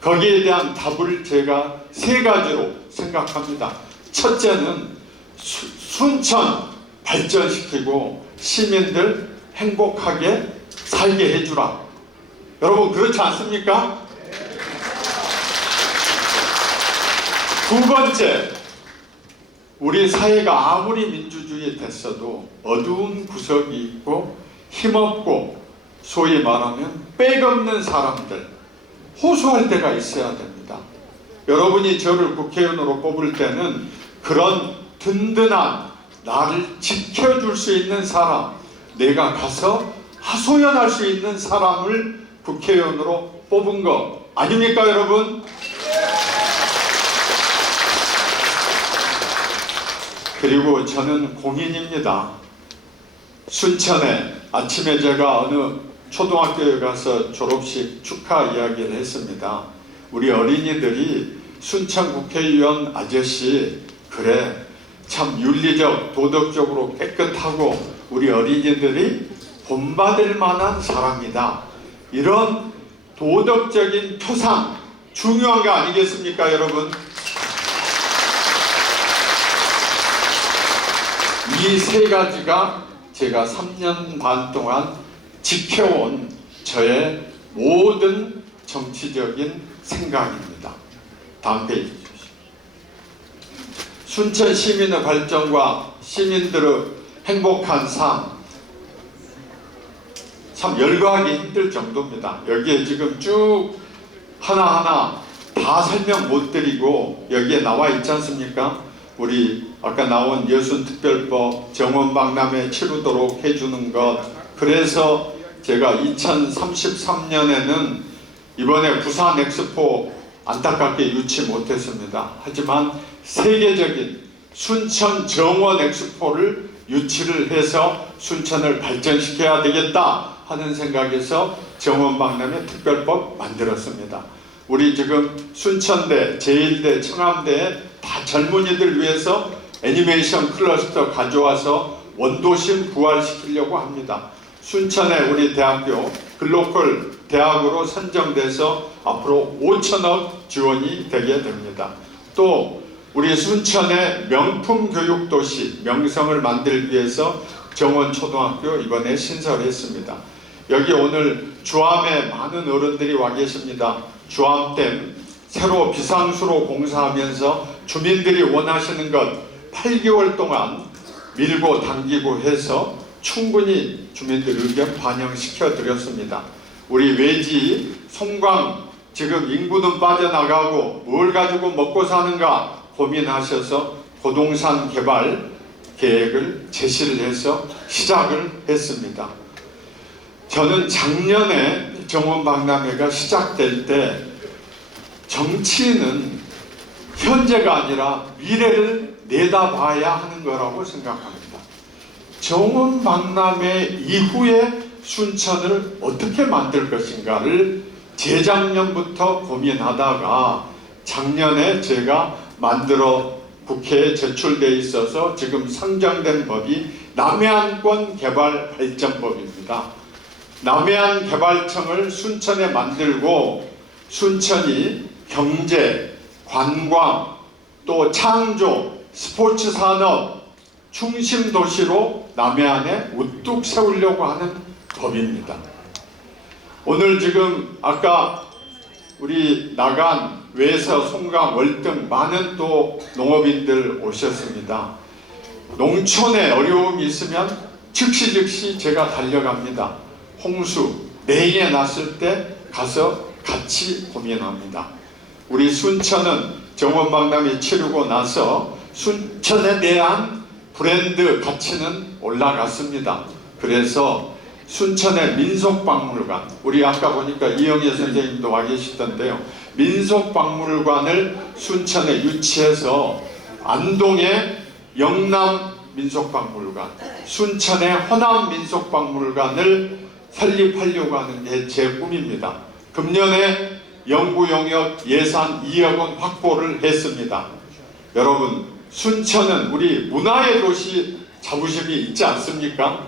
거기에 대한 답을 제가 3가지로 생각합니다. 첫째는 순천 발전시키고 시민들 행복하게 살게 해주라. 여러분 그렇지 않습니까? 두 번째, 우리 사회가 아무리 민주주의 됐어도 어두운 구석이 있고 힘없고 소위 말하면 백없는 사람들 호소할 때가 있어야 됩니다. 여러분이 저를 국회의원으로 뽑을 때는 그런 든든한 나를 지켜줄 수 있는 사람, 내가 가서 하소연할 수 있는 사람을 국회의원으로 뽑은 거 아닙니까, 여러분? 그리고 저는 공인입니다. 순천에 아침에 제가 어느 초등학교에 가서 졸업식 축하 이야기를 했습니다. 우리 어린이들이 순천 국회의원 아저씨 그래 참 윤리적 도덕적으로 깨끗하고 우리 어린이들이 본받을 만한 사람이다. 이런 도덕적인 표상 중요한 거 아니겠습니까, 여러분? 이 세 가지가 제가 3년 반 동안 지켜온 저의 모든 정치적인 생각입니다. 다음 페이지 주십시오. 순천 시민의 발전과 시민들의 행복한 삶, 참 열거하기 힘들 정도입니다. 여기에 지금 쭉 하나하나 다 설명 못 드리고 여기에 나와 있지 않습니까? 우리 아까 나온 여순특별법 정원박람회 치르도록 해주는 것, 그래서 제가 2033년에는 이번에 부산 엑스포 안타깝게 유치 못했습니다. 하지만 세계적인 순천 정원 엑스포를 유치를 해서 순천을 발전시켜야 되겠다 하는 생각에서 정원박람회 특별법 만들었습니다. 우리 지금 순천대, 제1대, 청암대에 다 젊은이들 위해서 애니메이션 클러스터 가져와서 원도심 부활시키려고 합니다. 순천에 우리 대학교 글로컬 대학으로 선정돼서 앞으로 5천억 지원이 되게 됩니다. 또 우리 순천의 명품 교육도시 명성을 만들기 위해서 정원초등학교 이번에 신설했습니다. 여기 오늘 주암에 많은 어른들이 와 계십니다. 주암댐 새로 비상수로 공사하면서 주민들이 원하시는 것 8개월 동안 밀고 당기고 해서 충분히 주민들 의견 반영시켜 드렸습니다. 우리 외지 송광 지금 인구는 빠져나가고 뭘 가지고 먹고 사는가 고민하셔서 고동산 개발 계획을 제시를 해서 시작을 했습니다. 저는 작년에 정원박람회가 시작될 때 정치는 현재가 아니라 미래를 내다봐야 하는 거라고 생각합니다. 정원박람회 이후에 순천을 어떻게 만들 것인가를 재작년부터 고민하다가 작년에 제가 만들어 국회에 제출되어 있어서 지금 상정된 법이 남해안권 개발 발전법입니다. 남해안 개발청을 순천에 만들고 순천이 경제, 관광, 또 창조, 스포츠 산업 중심 도시로 남해안에 우뚝 세우려고 하는 법입니다. 오늘 지금 아까 우리 나간 외서, 송강, 월등 많은 또 농업인들 오셨습니다. 농촌에 어려움이 있으면 즉시 제가 달려갑니다. 홍수, 냉해 났을 때 가서 같이 고민합니다. 우리 순천은 정원박람회 치르고 나서 순천에 대한 브랜드 가치는 올라갔습니다. 그래서 순천의 민속박물관, 우리 아까 보니까 이영애 선생님도 와 계시던데요. 민속박물관을 순천에 유치해서 안동의 영남민속박물관, 순천의 호남민속박물관을 설립하려고 하는 게 제 꿈입니다. 금년에 연구 용역 예산 2억 원 확보를 했습니다. 여러분, 순천은 우리 문화의 도시 자부심이 있지 않습니까?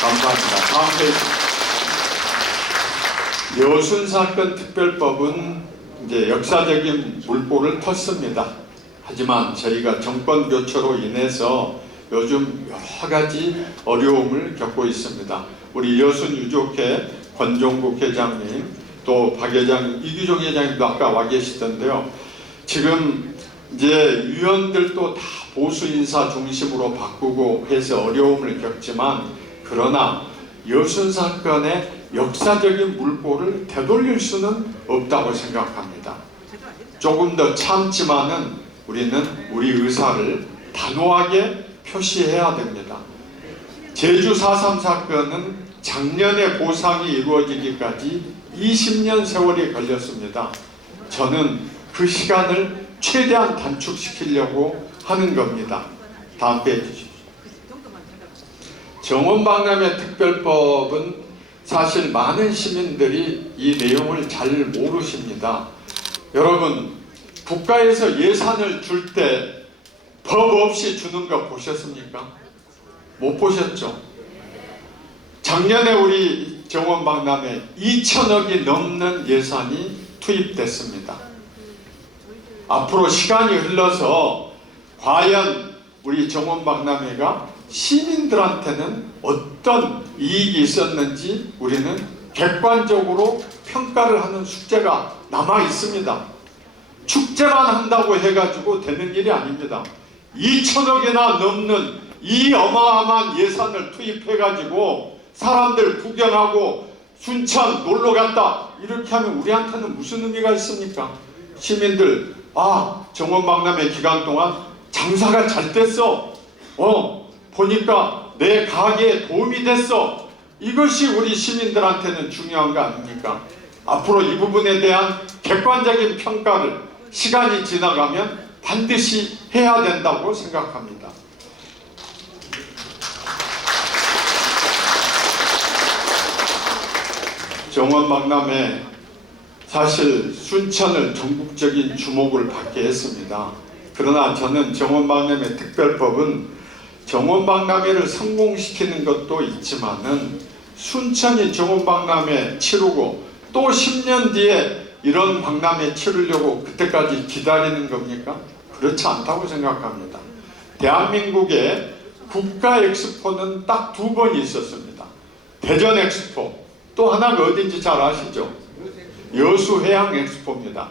감사합니다. 다음 페이지. 여순사건 특별법은 이제 역사적인 물꼬를 텄습니다. 하지만 저희가 정권 교체로 인해서 요즘 여러 가지 어려움을 겪고 있습니다. 우리 여순 유족회 권종국 회장님, 또 박 회장님, 이규종 회장님도 아까 와 계시던데요. 지금 이제 위원들도 다 보수 인사 중심으로 바꾸고 해서 어려움을 겪지만, 그러나 여순 사건의 역사적인 물꼬를 되돌릴 수는 없다고 생각합니다. 조금 더 참지만은 우리는 우리 의사를 단호하게 표시해야 됩니다. 제주 4.3 사건은 작년에 보상이 이루어지기까지 20년 세월이 걸렸습니다. 저는 그 시간을 최대한 단축시키려고 하는 겁니다. 다음 페이지 주십시오. 정원박람회 특별법은 사실 많은 시민들이 이 내용을 잘 모르십니다. 여러분, 국가에서 예산을 줄 때 법 없이 주는 거 보셨습니까? 못 보셨죠? 작년에 우리 정원박람회 2천억이 넘는 예산이 투입됐습니다. 앞으로 시간이 흘러서 과연 우리 정원박람회가 시민들한테는 어떤 이익이 있었는지 우리는 객관적으로 평가를 하는 숙제가 남아 있습니다. 축제만 한다고 해가지고 되는 일이 아닙니다. 2천억이나 넘는 이 어마어마한 예산을 투입해가지고 사람들 구경하고 순천 놀러 갔다 이렇게 하면 우리한테는 무슨 의미가 있습니까? 시민들, 아, 정원박람회 기간 동안 장사가 잘 됐어. 보니까 내 가게에 도움이 됐어. 이것이 우리 시민들한테는 중요한 거 아닙니까? 앞으로 이 부분에 대한 객관적인 평가를 시간이 지나가면 반드시 해야 된다고 생각합니다. 정원박람회 사실 순천을 전국적인 주목을 받게 했습니다. 그러나 저는 정원박람회 특별법은 정원박람회를 성공시키는 것도 있지만은 순천이 정원박람회 치르고 또 10년 뒤에 이런 박람회 치르려고 그때까지 기다리는 겁니까? 그렇지 않다고 생각합니다. 대한민국에 국가 엑스포는 딱 2번 있었습니다. 대전 엑스포, 또 하나가 어딘지 잘 아시죠? 여수해양 엑스포입니다.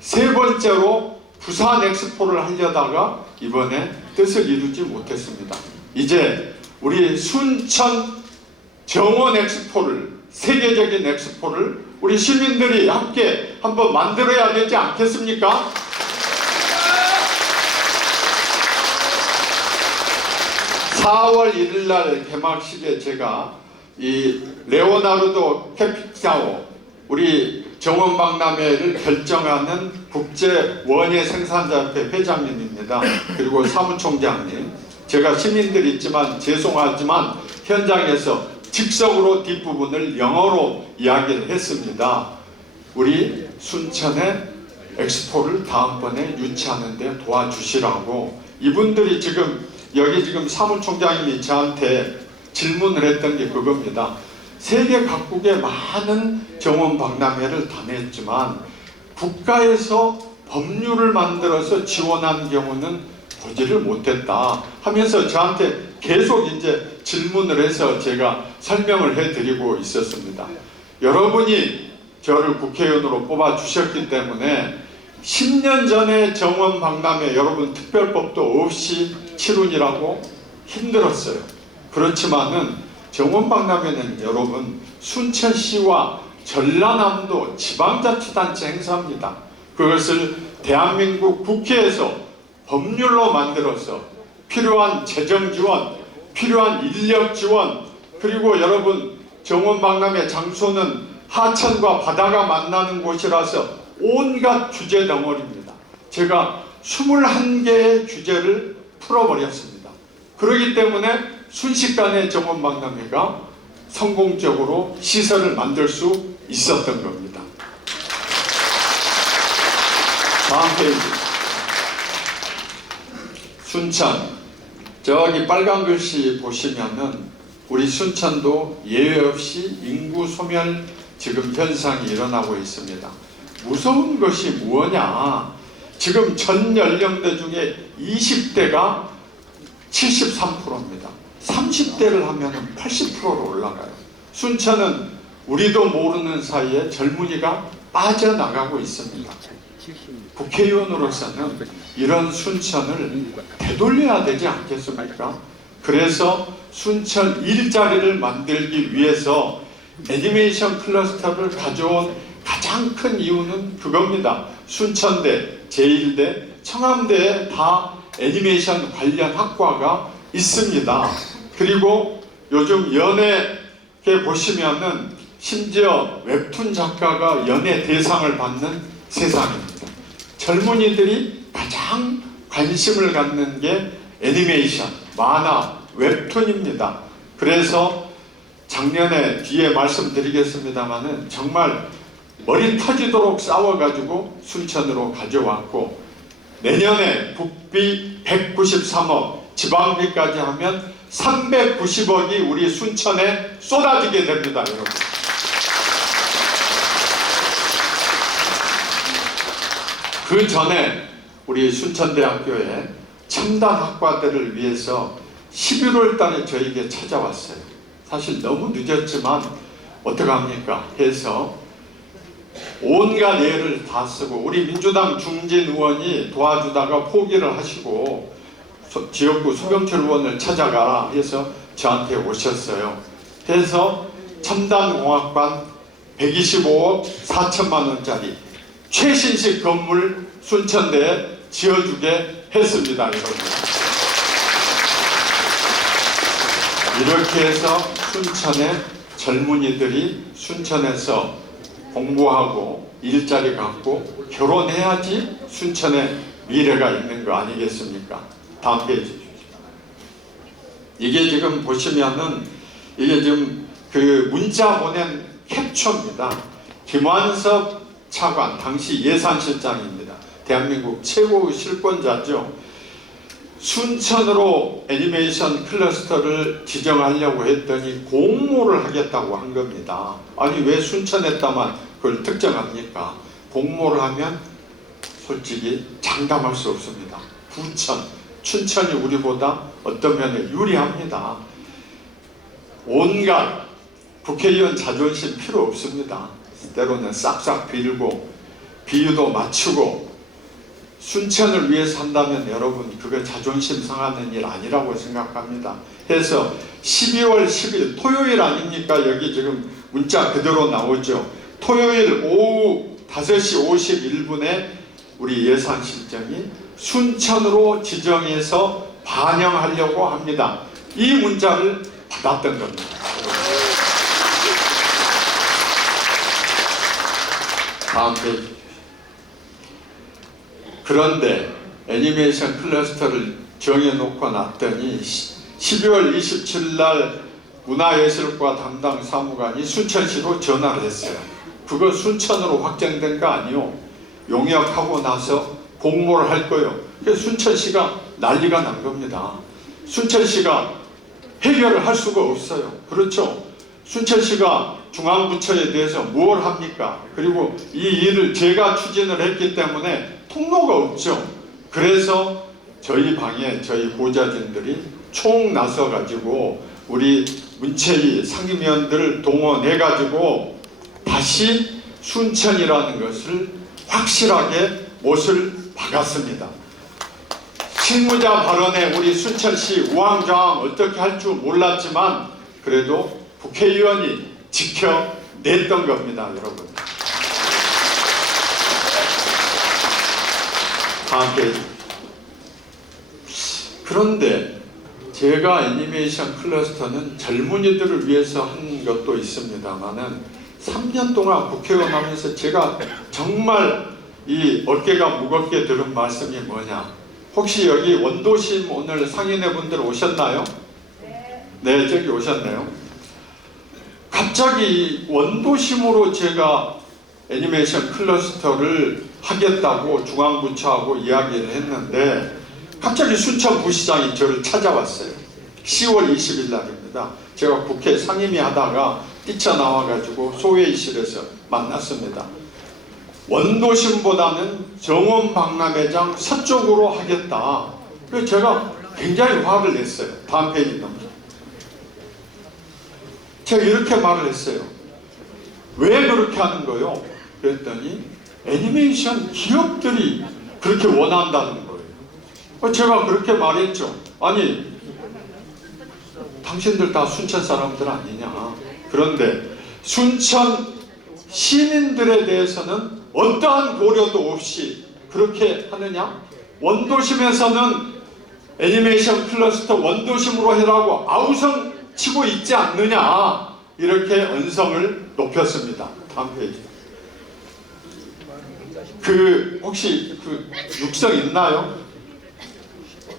3번째로 부산 엑스포를 하려다가 이번에 뜻을 이루지 못했습니다. 이제 우리 순천 정원 엑스포를, 세계적인 엑스포를 우리 시민들이 함께 한번 만들어야 되지 않겠습니까? (4월 1일날) 개막식에 제가 이 레오나르도 캐피타오, 우리 정원박람회를 결정하는 국제원예 생산자협회 회장님입니다. 그리고 사무총장님, 제가 시민들 있지만 죄송하지만 현장에서 즉석으로 뒷부분을 영어로 이야기를 했습니다. 우리 순천의 엑스포를 다음번에 유치하는 데 도와주시라고. 이분들이 여기 지금 사무총장님이 저한테 질문을 했던 게 그겁니다. 세계 각국의 많은 정원박람회를 다녔지만 국가에서 법률을 만들어서 지원한 경우는 보지를 못했다 하면서 저한테 계속 이제 질문을 해서 제가 설명을 해드리고 있었습니다. 여러분이 저를 국회의원으로 뽑아주셨기 때문에 10년 전에 정원박람회 여러분 특별법도 없이 치르느라고 힘들었어요. 그렇지만은 정원박람회는 여러분 순천시와 전라남도 지방자치단체 행사입니다. 그것을 대한민국 국회에서 법률로 만들어서 필요한 재정 지원, 필요한 인력 지원, 그리고 여러분 정원박람회 장소는 하천과 바다가 만나는 곳이라서 온갖 규제 덩어리입니다. 제가 21개의 규제를 풀어버렸습니다. 그렇기 때문에 순식간에 정원박람회가 성공적으로 시설을 만들 수 있었던 겁니다. 다음 페이지. 순천, 저기 빨간 글씨 보시면은 우리 순천도 예외 없이 인구 소멸 지금 현상이 일어나고 있습니다. 무서운 것이 뭐냐? 지금 전 연령대 중에 20대가 73%입니다. 30대를 하면 80%로 올라가요. 순천은 우리도 모르는 사이에 젊은이가 빠져나가고 있습니다. 국회의원으로서는 이런 순천을 되돌려야 되지 않겠습니까? 그래서 순천 일자리를 만들기 위해서 애니메이션 클러스터를 가져온 가장 큰 이유는 그겁니다. 순천대, 제1대, 청암대에 다 애니메이션 관련 학과가 있습니다. 그리고 요즘 연예계 보시면은 심지어 웹툰 작가가 연예 대상을 받는 세상입니다. 젊은이들이 가장 관심을 갖는 게 애니메이션, 만화, 웹툰입니다. 그래서 작년에 뒤에 말씀드리겠습니다마는 정말 머리 터지도록 싸워가지고 순천으로 가져왔고, 내년에 국비 193억, 지방비까지 하면 390억이 우리 순천에 쏟아지게 됩니다, 여러분. 그 전에 우리 순천대학교에 첨단 학과들을 위해서 11월 달에 저에게 찾아왔어요. 사실 너무 늦었지만 어떡합니까 해서 온갖 예를 다 쓰고, 우리 민주당 중진 의원이 도와주다가 포기를 하시고 지역구 소병철 의원을 찾아가라 해서 저한테 오셨어요. 그래서 첨단공학관 125억 4천만 원짜리 최신식 건물 순천대에 지어주게 했습니다, 여러분. 이렇게 해서 순천의 젊은이들이 순천에서 공부하고 일자리 갖고 결혼해야지 순천의 미래가 있는 거 아니겠습니까? 다음 페이지 주십시오. 이게 지금 보시면은 이게 지금 그 문자 보낸 캡처입니다. 김완섭 차관, 당시 예산실장입니다. 대한민국 최고의 실권자죠. 순천으로 애니메이션 클러스터를 지정하려고 했더니 공모를 하겠다고 한 겁니다. 아니 왜 순천에다만 그걸 특정합니까? 공모를 하면 솔직히 장담할 수 없습니다. 부천, 춘천이 우리보다 어떤 면에 유리합니다. 온갖 국회의원 자존심 필요 없습니다. 때로는 싹싹 빌고 비유도 맞추고 순천을 위해서 한다면 여러분 그거 자존심 상하는 일 아니라고 생각합니다. 그래서 12월 10일 토요일 아닙니까? 여기 지금 문자 그대로 나오죠. 토요일 오후 5시 51분에 우리 예산실장이 순천으로 지정해서 반영하려고 합니다. 이 문자를 받았던 겁니다. 다음 페이지. 그런데 애니메이션 클러스터를 정해놓고 났더니 12월 27일 날 문화예술과 담당 사무관이 순천시로 전화를 했어요. 그거 순천으로 확정된 거 아니요. 용역하고 나서 공모를 할 거예요. 그래서 순천시가 난리가 난 겁니다. 순천시가 해결을 할 수가 없어요. 그렇죠? 순천시가 중앙부처에 대해서 뭘 합니까? 그리고 이 일을 제가 추진을 했기 때문에 통로가 없죠. 그래서 저희 방에 저희 보좌진들이 총 나서 가지고 우리 문체위 상임위원들을 동원해 가지고 다시 순천이라는 것을 확실하게 못을 박았습니다. 실무자 발언에 우리 순천시 우왕좌왕 어떻게 할 줄 몰랐지만 그래도 국회의원이 지켜냈던 겁니다, 여러분. 다음 페이지. 그런데 제가 애니메이션 클러스터는 젊은이들을 위해서 한 것도 있습니다만은 3년 동안 국회의원 하면서 제가 정말 이 어깨가 무겁게 들은 말씀이 뭐냐. 혹시 여기 원도심 오늘 상인회 분들 오셨나요? 네, 저기 오셨네요. 갑자기 원도심으로 제가 애니메이션 클러스터를 하겠다고 중앙부처하고 이야기를 했는데 갑자기 순천 부시장이 저를 찾아왔어요. 10월 20일 날입니다. 제가 국회 상임위 하다가 뛰쳐나와가지고 소회의실에서 만났습니다. 원도심보다는 정원박람회장 서쪽으로 하겠다. 그래서 제가 굉장히 화를 냈어요. 다음 페이지 넘겨. 제가 이렇게 말을 했어요. 왜 그렇게 하는 거요? 그랬더니 애니메이션 기업들이 그렇게 원한다는 거예요. 제가 그렇게 말했죠. 아니, 당신들 다 순천 사람들 아니냐. 그런데 순천 시민들에 대해서는 어떠한 고려도 없이 그렇게 하느냐? 원도심에서는 애니메이션 클러스터 원도심으로 해라고 아우성 치고 있지 않느냐, 이렇게 언성을 높였습니다. 다음 페이지. 혹시 육성 있나요?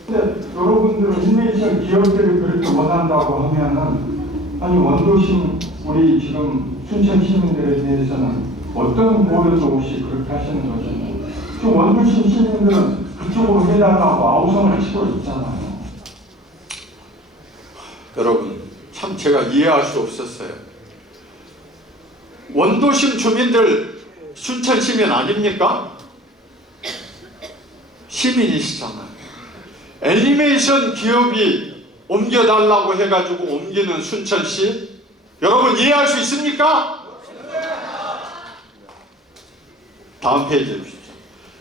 근데 여러분들은 애니메이션 기업들이 그렇게 원한다고 하면은, 아니 원도심 우리 지금 순천 시민들에 대해서는 어떤 고려도 없이 그렇게 하시는 거잖아요. 지금 원도심 시민들은 그쪽으로 해달라고 아우성을 치고 있잖아요. 여러분, 참 제가 이해할 수 없었어요. 원도심 주민들 순천 시민 아닙니까? 시민이시잖아요. 애니메이션 기업이 옮겨달라고 해가지고 옮기는 순천시, 여러분 이해할 수 있습니까? 다음 페이지 보십시오.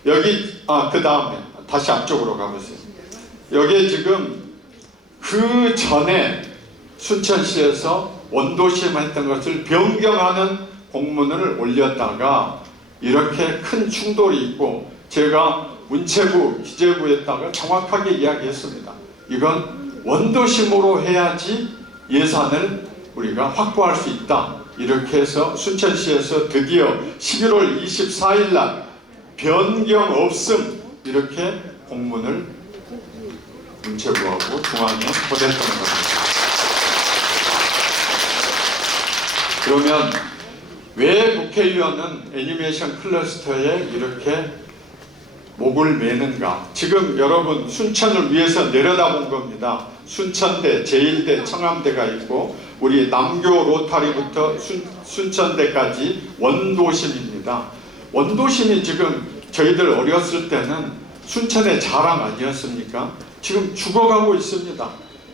여기 그 다음에 다시 앞쪽으로 가보세요. 여기에 지금 그 전에 순천시에서 원도심 했던 것을 변경하는 공문을 올렸다가 이렇게 큰 충돌이 있고, 제가 문체부, 기재부에다가 정확하게 이야기했습니다. 이건 원도심으로 해야지 예산을 우리가 확보할 수 있다. 이렇게 해서 순천시에서 드디어 11월 24일 날 변경 없음, 이렇게 공문을 문체부하고 중앙에 보냈던 겁니다. 그러면 왜 국회의원은 애니메이션 클러스터에 이렇게 목을 매는가? 지금 여러분 순천을 위해서 내려다본 겁니다. 순천대, 제1대, 청암대가 있고 우리 남교 로타리부터 순천대까지 원도심입니다. 원도심이 지금 저희들 어렸을 때는 순천의 자랑 아니었습니까? 지금 죽어가고 있습니다.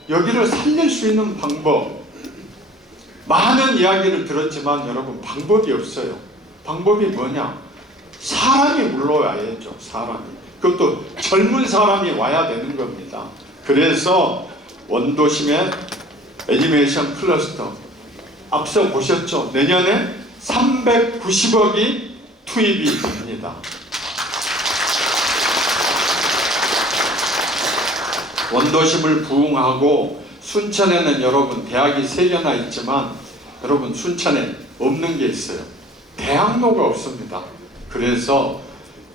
여기를 살릴 수 있는 방법, 많은 이야기를 들었지만 여러분 방법이 없어요. 방법이 뭐냐? 사람이 물러와야죠. 사람이. 그것도 젊은 사람이 와야 되는 겁니다. 그래서 원도심의 애니메이션 클러스터 앞서 보셨죠? 내년에 390억이 투입이 됩니다. 원도심을 부흥하고 순천에는 여러분 대학이 3개나 있지만 여러분 순천에 없는 게 있어요. 대학로가 없습니다. 그래서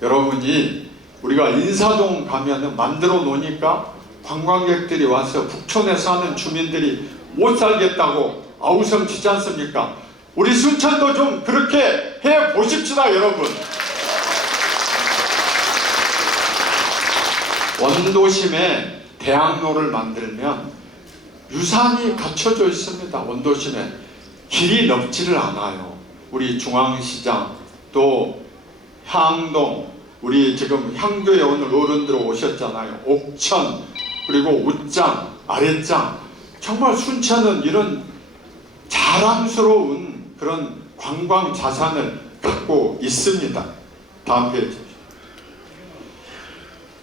여러분이 우리가 인사동 가면은 만들어 놓으니까 관광객들이 와서 북촌에 사는 주민들이 못 살겠다고 아우성 치지 않습니까? 우리 순천도 좀 그렇게 해 보십시다, 여러분. 원도심에 대학로를 만들면 유산이 갖춰져 있습니다. 원도심에 길이 넓지를 않아요. 우리 중앙시장, 또 향동, 우리 지금 향교에 오늘 어른들 오셨잖아요. 옥천, 그리고 웃장, 아랫장. 정말 순천은 이런 자랑스러운 그런 관광 자산을 갖고 있습니다. 다음 페이지.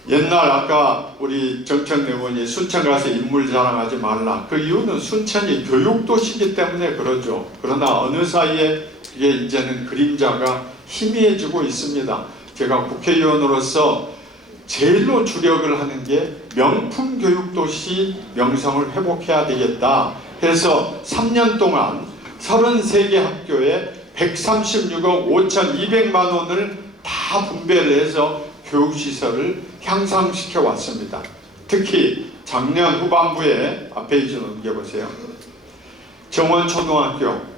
옛날 아까 우리 정청래 의원이 순천 가서 인물 자랑하지 말라. 그 이유는 순천이 교육도시이기 때문에 그러죠. 그러나 어느 사이에 이게 이제는 그림자가 희미해지고 있습니다. 제가 국회의원으로서 제일로 주력을 하는 게 명품 교육도시 명성을 회복해야 되겠다 해서 3년 동안 33개 학교에 136억 5,200만 원을 다 분배를 해서 교육시설을 향상시켜 왔습니다. 특히 작년 후반부에 앞페이지 넘겨보세요. 정원초등학교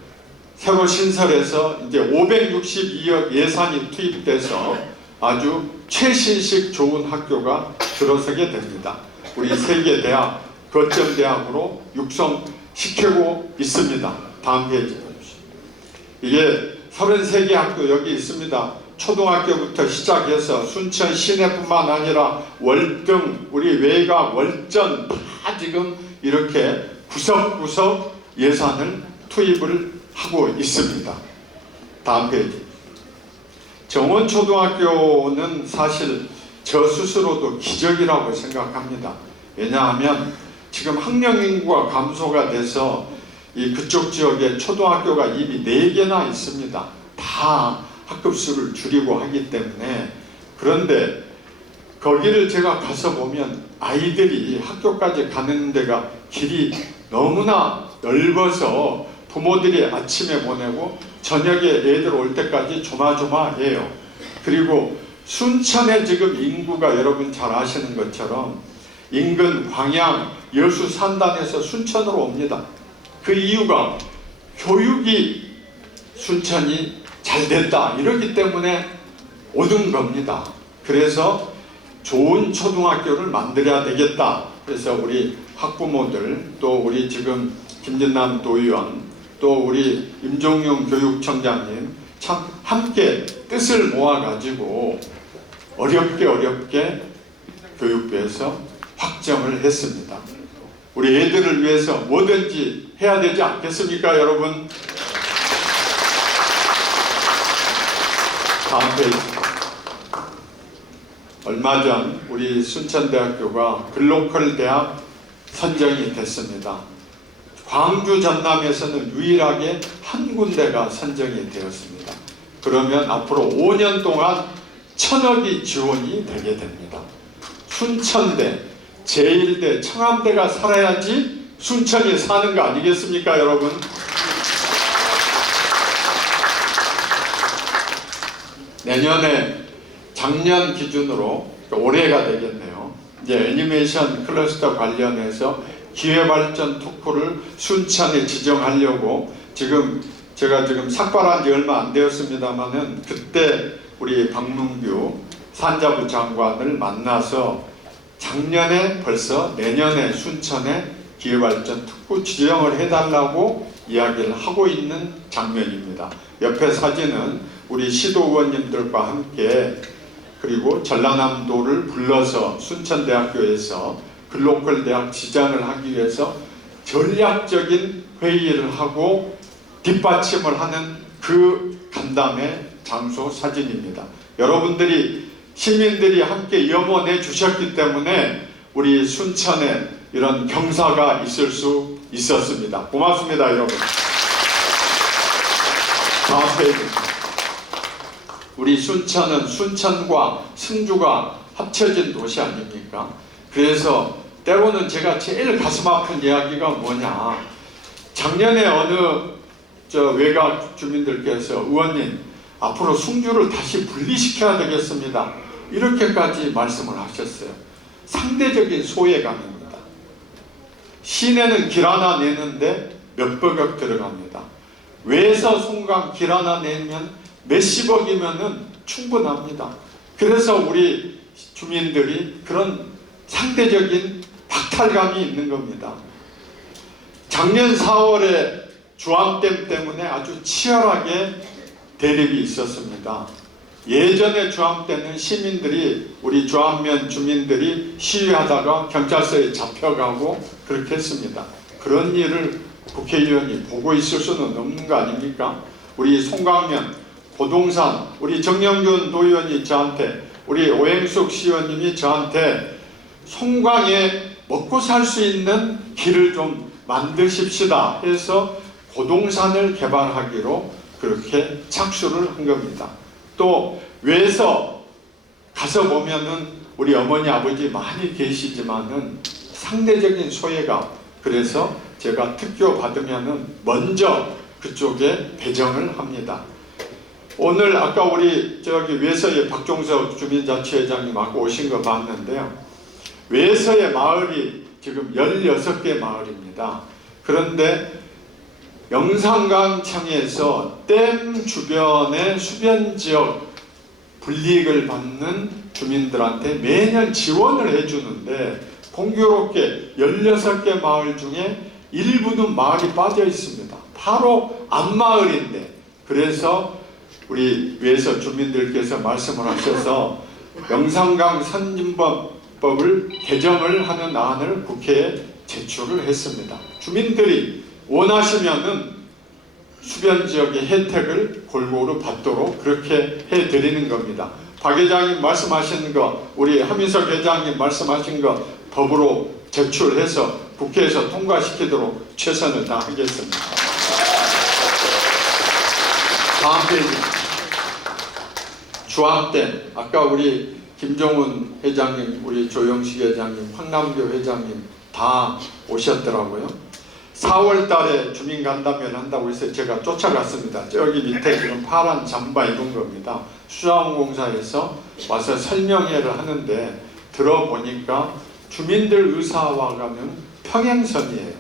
새로 신설해서 이제 562억 예산이 투입돼서 아주 최신식 좋은 학교가 들어서게 됩니다. 우리 세계대학, 거점대학으로 육성시키고 있습니다. 다음 페이지 보십시오. 이게 33개 학교 여기 있습니다. 초등학교부터 시작해서 순천 시내뿐만 아니라 월등, 우리 외곽, 월전 다 지금 이렇게 구석구석 예산을 투입을 하고 있습니다. 다음 페이지. 정원초등학교는 사실 저 스스로도 기적이라고 생각합니다. 왜냐하면 지금 학령 인구가 감소가 돼서 그쪽 지역에 초등학교가 이미 4개나 있습니다. 다 학급수를 줄이고 하기 때문에. 그런데 거기를 제가 가서 보면 아이들이 학교까지 가는 데가 길이 너무나 넓어서 부모들이 아침에 보내고 저녁에 애들 올 때까지 조마조마해요. 그리고 순천에 지금 인구가 여러분 잘 아시는 것처럼 인근 광양, 여수, 산단에서 순천으로 옵니다. 그 이유가 교육이 순천이 잘 됐다 이렇기 때문에 오는 겁니다. 그래서 좋은 초등학교를 만들어야 되겠다. 그래서 우리 학부모들, 또 우리 지금 김진남 도의원, 또 우리 임종용 교육청장님 참 함께 뜻을 모아가지고 어렵게 교육부에서 확정을 했습니다. 우리 애들을 위해서 뭐든지 해야 되지 않겠습니까, 여러분? 다음 페이지. 얼마 전 우리 순천대학교가 글로컬 대학 선정이 됐습니다. 광주 전남에서는 유일하게 한 군데가 선정이 되었습니다. 그러면 앞으로 5년 동안 1,000억이 지원이 되게 됩니다. 순천대, 제1대, 청암대가 살아야지 순천이 사는 거 아니겠습니까, 여러분? 내년에 작년 기준으로 올해가 되겠네요. 이제 애니메이션 클러스터 관련해서 기회발전 특구를 순천에 지정하려고 제가 지금 삭발한 지 얼마 안 되었습니다만은 그때 우리 박문규 산자부 장관을 만나서 작년에 벌써 내년에 순천에 기회발전 특구 지정을 해달라고 이야기를 하고 있는 장면입니다. 옆에 사진은 우리 시도의원님들과 함께 그리고 전라남도를 불러서 순천대학교에서 글로컬 대학 지정을 하기 위해서 전략적인 회의를 하고 뒷받침을 하는 그 간담회 장소 사진입니다. 여러분들이 시민들이 함께 염원해 주셨기 때문에 우리 순천에 이런 경사가 있을 수 있었습니다. 고맙습니다, 여러분. 다음 페이지. 우리 순천은 순천과 승주가 합쳐진 도시 아닙니까? 그래서 때로는 제가 제일 가슴 아픈 이야기가 뭐냐, 작년에 어느 외곽 주민들께서 의원님 앞으로 승주를 다시 분리시켜야 되겠습니다 이렇게까지 말씀을 하셨어요. 상대적인 소외감입니다. 시내는 길 하나 내는데 몇백억 들어갑니다. 외에서 송강 길 하나 내면 몇십억이면은 충분합니다. 그래서 우리 주민들이 그런 상대적인 박탈감이 있는 겁니다. 작년 4월에 주암댐 때문에 아주 치열하게 대립이 있었습니다. 예전에 주암 때는 시민들이 우리 주암면 주민들이 시위하다가 경찰서에 잡혀가고 그렇게 했습니다. 그런 일을 국회의원이 보고 있을 수는 없는 거 아닙니까? 우리 송강면, 고동산, 우리 정영균 도의원이 저한테, 우리 오행숙 시의원님이 저한테 송강에 먹고 살 수 있는 길을 좀 만드십시다 해서 고동산을 개발하기로 그렇게 착수를 한 겁니다. 또 외에서 가서 보면은 우리 어머니 아버지 많이 계시지만은 상대적인 소외감, 그래서 제가 특교 받으면은 먼저 그쪽에 배정을 합니다. 오늘 아까 우리 외서의 박종석 주민자치회장님하고 오신 거 봤는데요. 외서의 마을이 지금 16개 마을입니다. 그런데 영산강청에서 댐 주변의 수변지역 불이익을 받는 주민들한테 매년 지원을 해주는데 공교롭게 16개 마을 중에 일부는 마을이 빠져 있습니다. 바로 앞마을인데, 그래서 우리 외서 주민들께서 말씀을 하셔서 영산강 선진법을 개정을 하는 안을 국회에 제출을 했습니다. 주민들이 원하시면은 수변 지역의 혜택을 골고루 받도록 그렇게 해드리는 겁니다. 박 회장님 말씀하신 거, 우리 하민석 회장님 말씀하신 거 법으로 제출해서 국회에서 통과시키도록 최선을 다하겠습니다. 다음 페이지. 주합 때 아까 우리 김종훈 회장님, 우리 조영식 회장님, 황남교 회장님 다 오셨더라고요. 4월 달에 주민 간담회를 한다고 해서 제가 쫓아갔습니다. 저기 밑에 지금 파란 잠바 입은 겁니다. 수자원공사에서 와서 설명회를 하는데 들어보니까 주민들 의사와 가면 평행선이에요.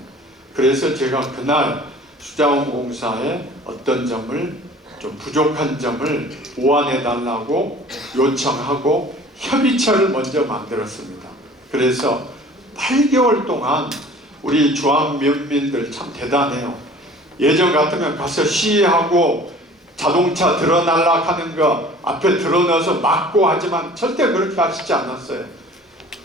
그래서 제가 그날 수자원공사에 어떤 점을 좀 부족한 점을 보완해 달라고 요청하고 협의체를 먼저 만들었습니다. 그래서 8개월 동안 우리 주합 면민들 참 대단해요. 예전 같으면 가서 시위하고 자동차 들어날락하는 거 앞에 들어넣어서 막고 하지만 절대 그렇게 하시지 않았어요.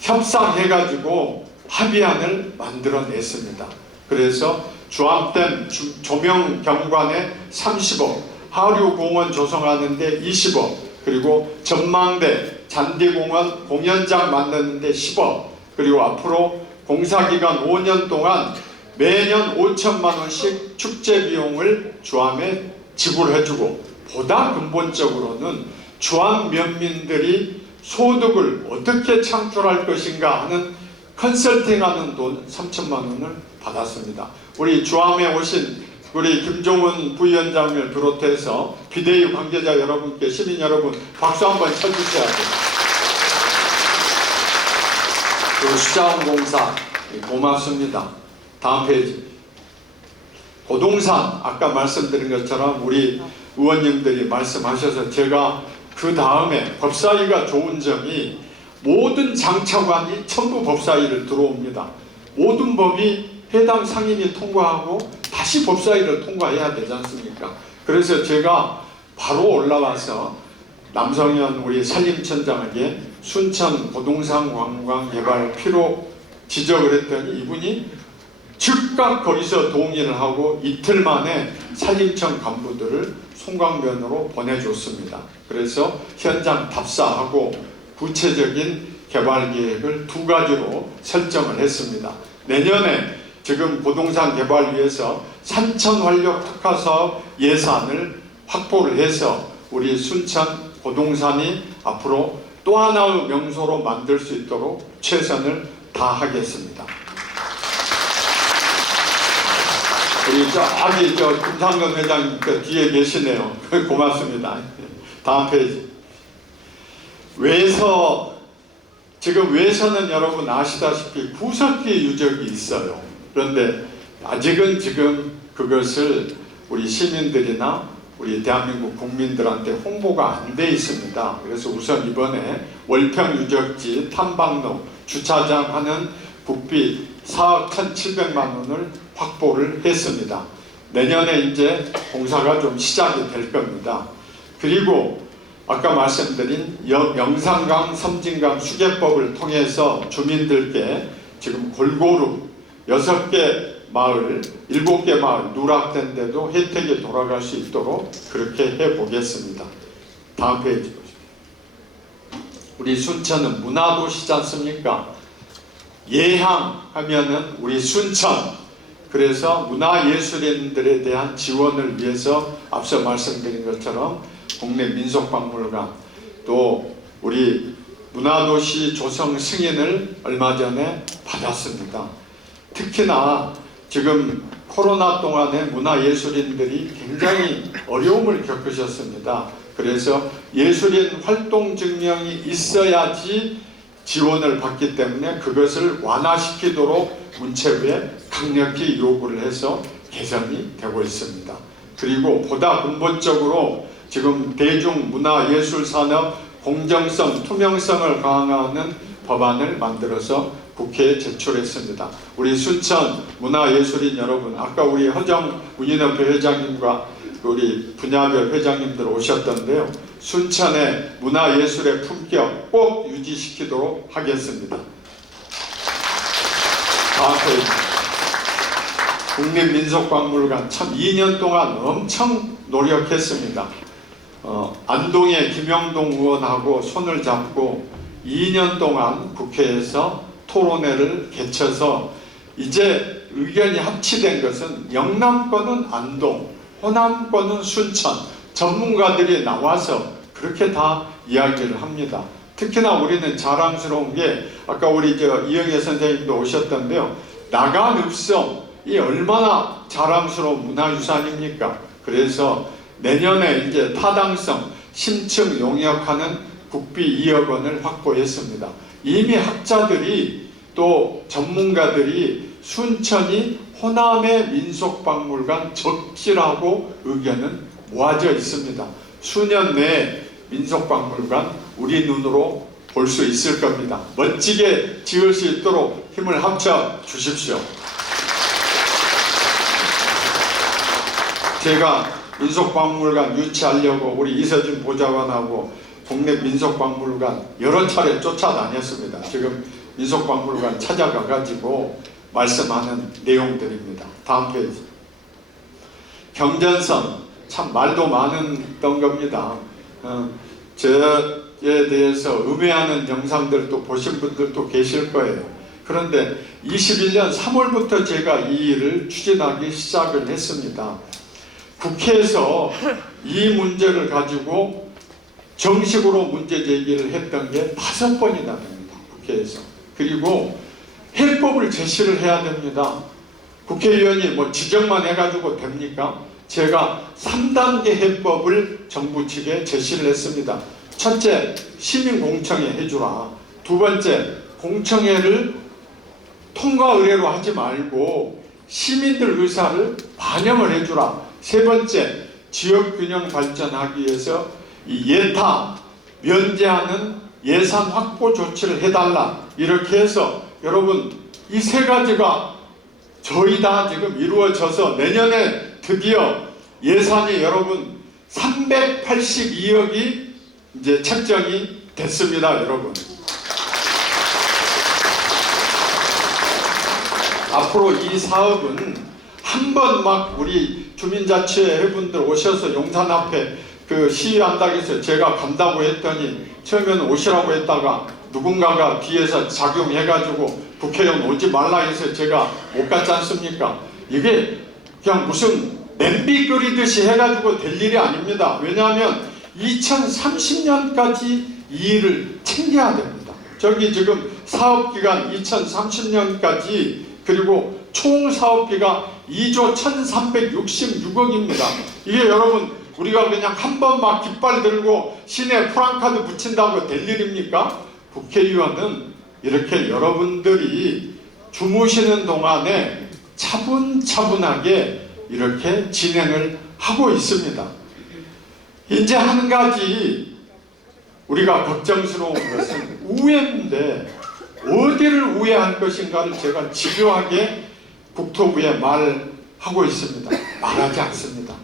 협상해가지고 합의안을 만들어냈습니다. 그래서 주합댐 조명 경관에 30억, 하류공원 조성하는데 20억, 그리고 전망대 잔디공원 공연장 만드는데 10억, 그리고 앞으로 공사기간 5년 동안 매년 5천만 원씩 축제 비용을 주암에 지불해주고, 보다 근본적으로는 주암 면민들이 소득을 어떻게 창출할 것인가 하는 컨설팅하는 돈 3천만 원을 받았습니다. 우리 주암에 오신 우리 김종훈 부위원장을 비롯해서 비대위 관계자 여러분께, 시민 여러분 박수 한번 쳐주셔야 돼요. 그 수자원공사 고맙습니다. 다음 페이지. 고동산 아까 말씀드린 것처럼 우리 의원님들이 말씀하셔서 제가 그 다음에 법사위가 좋은 점이 모든 장차관이 전부 법사위를 들어옵니다. 모든 법이 해당 상임위 통과하고 다시 법사위를 통과해야 되지 않습니까? 그래서 제가 바로 올라와서 남성현 우리 산림청장에게 순천 고동산 관광 개발 필요 지적을 했더니 이분이 즉각 거기서 동의를 하고 이틀 만에 산림청 간부들을 송광변으로 보내줬습니다. 그래서 현장 답사하고 구체적인 개발 계획을 2가지로 설정을 했습니다. 내년에 지금 고동산 개발 위해서 산천활력 특화사업 예산을 확보를 해서 우리 순천 고동산이 앞으로 또 하나의 명소로 만들 수 있도록 최선을 다하겠습니다. 우리 저기 김상근 회장님 그 뒤에 계시네요. 고맙습니다. 다음 페이지. 외서, 지금 외서는 여러분 아시다시피 구석기 유적이 있어요. 그런데 아직은 지금 그것을 우리 시민들이나 우리 대한민국 국민들한테 홍보가 안 돼 있습니다. 그래서 우선 이번에 월평 유적지 탐방로 주차장 하는 국비 4억 1,700만 원을 확보를 했습니다. 내년에 이제 공사가 좀 시작이 될 겁니다. 그리고 아까 말씀드린 영산강, 섬진강 수계법을 통해서 주민들께 지금 골고루 6개 마을, 7개 마을 누락된 데도 혜택이 돌아갈 수 있도록 그렇게 해보겠습니다. 다음 페이지 보시죠. 우리 순천은 문화도시지 않습니까? 예향 하면은 우리 순천, 그래서 문화예술인들에 대한 지원을 위해서 앞서 말씀드린 것처럼 국내 민속박물관, 또 우리 문화도시 조성 승인을 얼마 전에 받았습니다. 특히나 지금 코로나 동안에 문화예술인들이 굉장히 어려움을 겪으셨습니다. 그래서 예술인 활동 증명이 있어야지 지원을 받기 때문에 그것을 완화시키도록 문체부에 강력히 요구를 해서 개선이 되고 있습니다. 그리고 보다 근본적으로 지금 대중문화예술산업 공정성, 투명성을 강화하는 법안을 만들어서 국회에 제출했습니다. 우리 순천 문화예술인 여러분, 아까 우리 허정 문인협회 회장님과 우리 분야별 회장님들 오셨던데요. 순천의 문화예술의 품격 꼭 유지시키도록 하겠습니다. 다음 페이지. 국립민속박물관 참 2년 동안 엄청 노력했습니다. 안동의 김영동 의원하고 손을 잡고 2년 동안 국회에서 토론회를 개쳐서 이제 의견이 합치된 것은 영남권은 안동, 호남권은 순천, 전문가들이 나와서 그렇게 다 이야기를 합니다. 특히나 우리는 자랑스러운 게 아까 우리 이영애 선생님도 오셨던데요. 나간읍성이 얼마나 자랑스러운 문화유산입니까? 그래서 내년에 이제 타당성 심층 용역하는 국비 2억 원을 확보했습니다. 이미 학자들이 또 전문가들이 순천이 호남의 민속박물관 적지라고 의견은 모아져 있습니다. 수년 내에 민속박물관 우리 눈으로 볼 수 있을 겁니다. 멋지게 지을 수 있도록 힘을 합쳐 주십시오. 제가 민속박물관 유치하려고 우리 이서진 보좌관하고 국내 민속박물관 여러 차례 쫓아다녔습니다. 지금 민속박물관 찾아가 가지고 말씀하는 내용들입니다. 다음 페이지. 경전선 참 말도 많았던 겁니다. 저에 대해서 음해하는 영상들도 보신 분들도 계실 거예요. 그런데 21년 3월부터 제가 이 일을 추진하기 시작을 했습니다. 국회에서 이 문제를 가지고 정식으로 문제 제기를 했던 게 5번이나 됩니다. 국회에서. 그리고 해법을 제시를 해야 됩니다. 국회의원이 뭐 지적만 해가지고 됩니까? 제가 3단계 해법을 정부 측에 제시를 했습니다. 첫째, 시민공청회 해주라. 두 번째, 공청회를 통과 의뢰로 하지 말고 시민들 의사를 반영을 해주라. 세 번째, 지역균형 발전하기 위해서 이 예타, 면제하는 예산 확보 조치를 해달라. 이렇게 해서 여러분 이 세 가지가 저희 다 지금 이루어져서 내년에 드디어 예산이 여러분 382억이 이제 책정이 됐습니다. 여러분 앞으로 이 사업은 한번 막 우리 주민자치회 분들 오셔서 용산 앞에 그 시위한다고 해서 제가 간다고 했더니 처음에는 오시라고 했다가 누군가가 뒤에서 작용해가지고 국회의원 오지 말라 해서 제가 못 갔지 않습니까? 이게 그냥 무슨 냄비 끓이듯이 해가지고 될 일이 아닙니다. 왜냐하면 2030년까지 이 일을 챙겨야 됩니다. 저기 지금 사업기간 2030년까지 그리고 총 사업비가 2조 1366억입니다. 이게 여러분 우리가 그냥 한 번 막 깃발 들고 시내 프랑카드 붙인다고 될 일입니까? 국회의원은 이렇게 여러분들이 주무시는 동안에 차분차분하게 이렇게 진행을 하고 있습니다. 이제 한 가지 우리가 걱정스러운 것은 우회인데 어디를 우회할 것인가를 제가 집요하게 국토부에 말하고 있습니다. 말하지 않습니다.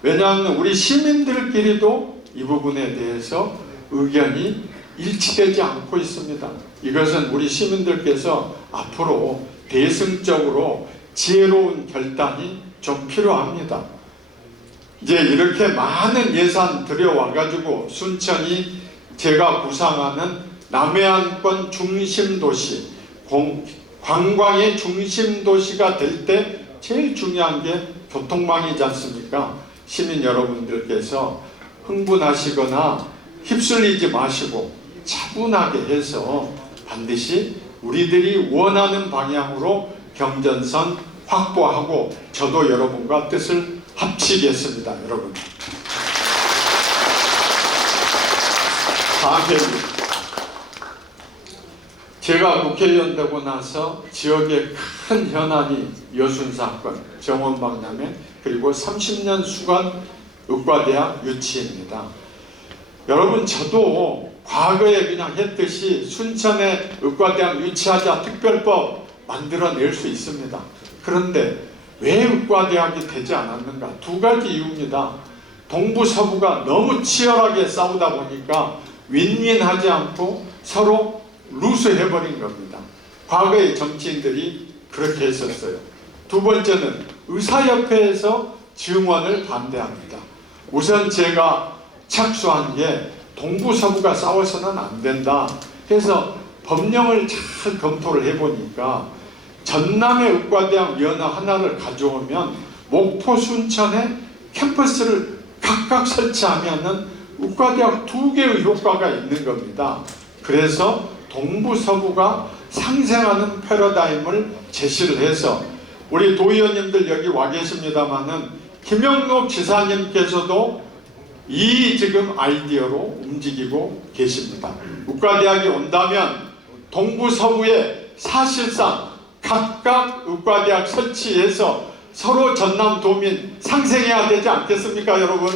왜냐하면 우리 시민들끼리도 이 부분에 대해서 의견이 일치되지 않고 있습니다. 이것은 우리 시민들께서 앞으로 대승적으로 지혜로운 결단이 좀 필요합니다. 이제 이렇게 많은 예산 들여와가지고 순천이 제가 구상하는 남해안권 중심도시, 관광의 중심도시가 될 때 제일 중요한 게 교통망이지 않습니까? 시민 여러분들께서 흥분하시거나 휩쓸리지 마시고 차분하게 해서 반드시 우리들이 원하는 방향으로 경전선 확보하고 저도 여러분과 뜻을 합치겠습니다. 여러분. 다음 페이지. 제가 국회의원 되고 나서 지역의 큰 현안이 여순사건, 정원박람회, 그리고 30년 수관 의과대학 유치입니다. 여러분 저도 과거에 그냥 했듯이 순천에 의과대학 유치하자 특별법 만들어낼 수 있습니다. 그런데 왜 의과대학이 되지 않았는가? 두 가지 이유입니다. 동부 서부가 너무 치열하게 싸우다 보니까 윈윈하지 않고 서로 루스해버린 겁니다. 과거의 정치인들이 그렇게 했었어요. 두 번째는 의사협회에서 증원을 반대합니다. 우선 제가 착수한 게 동부서부가 싸워서는 안 된다 해서 법령을 잘 검토를 해보니까 전남의 의과대학 면허 하나를 가져오면 목포, 순천에 캠퍼스를 각각 설치하면은 의과대학 2개의 효과가 있는 겁니다. 그래서 동부서부가 상생하는 패러다임을 제시를 해서 우리 도의원님들 여기 와 계십니다마는 김영록 지사님께서도 이 지금 아이디어로 움직이고 계십니다. 의과대학이 온다면 동부서부에 사실상 각각 의과대학 설치해서 서로 전남 도민 상생해야 되지 않겠습니까, 여러분?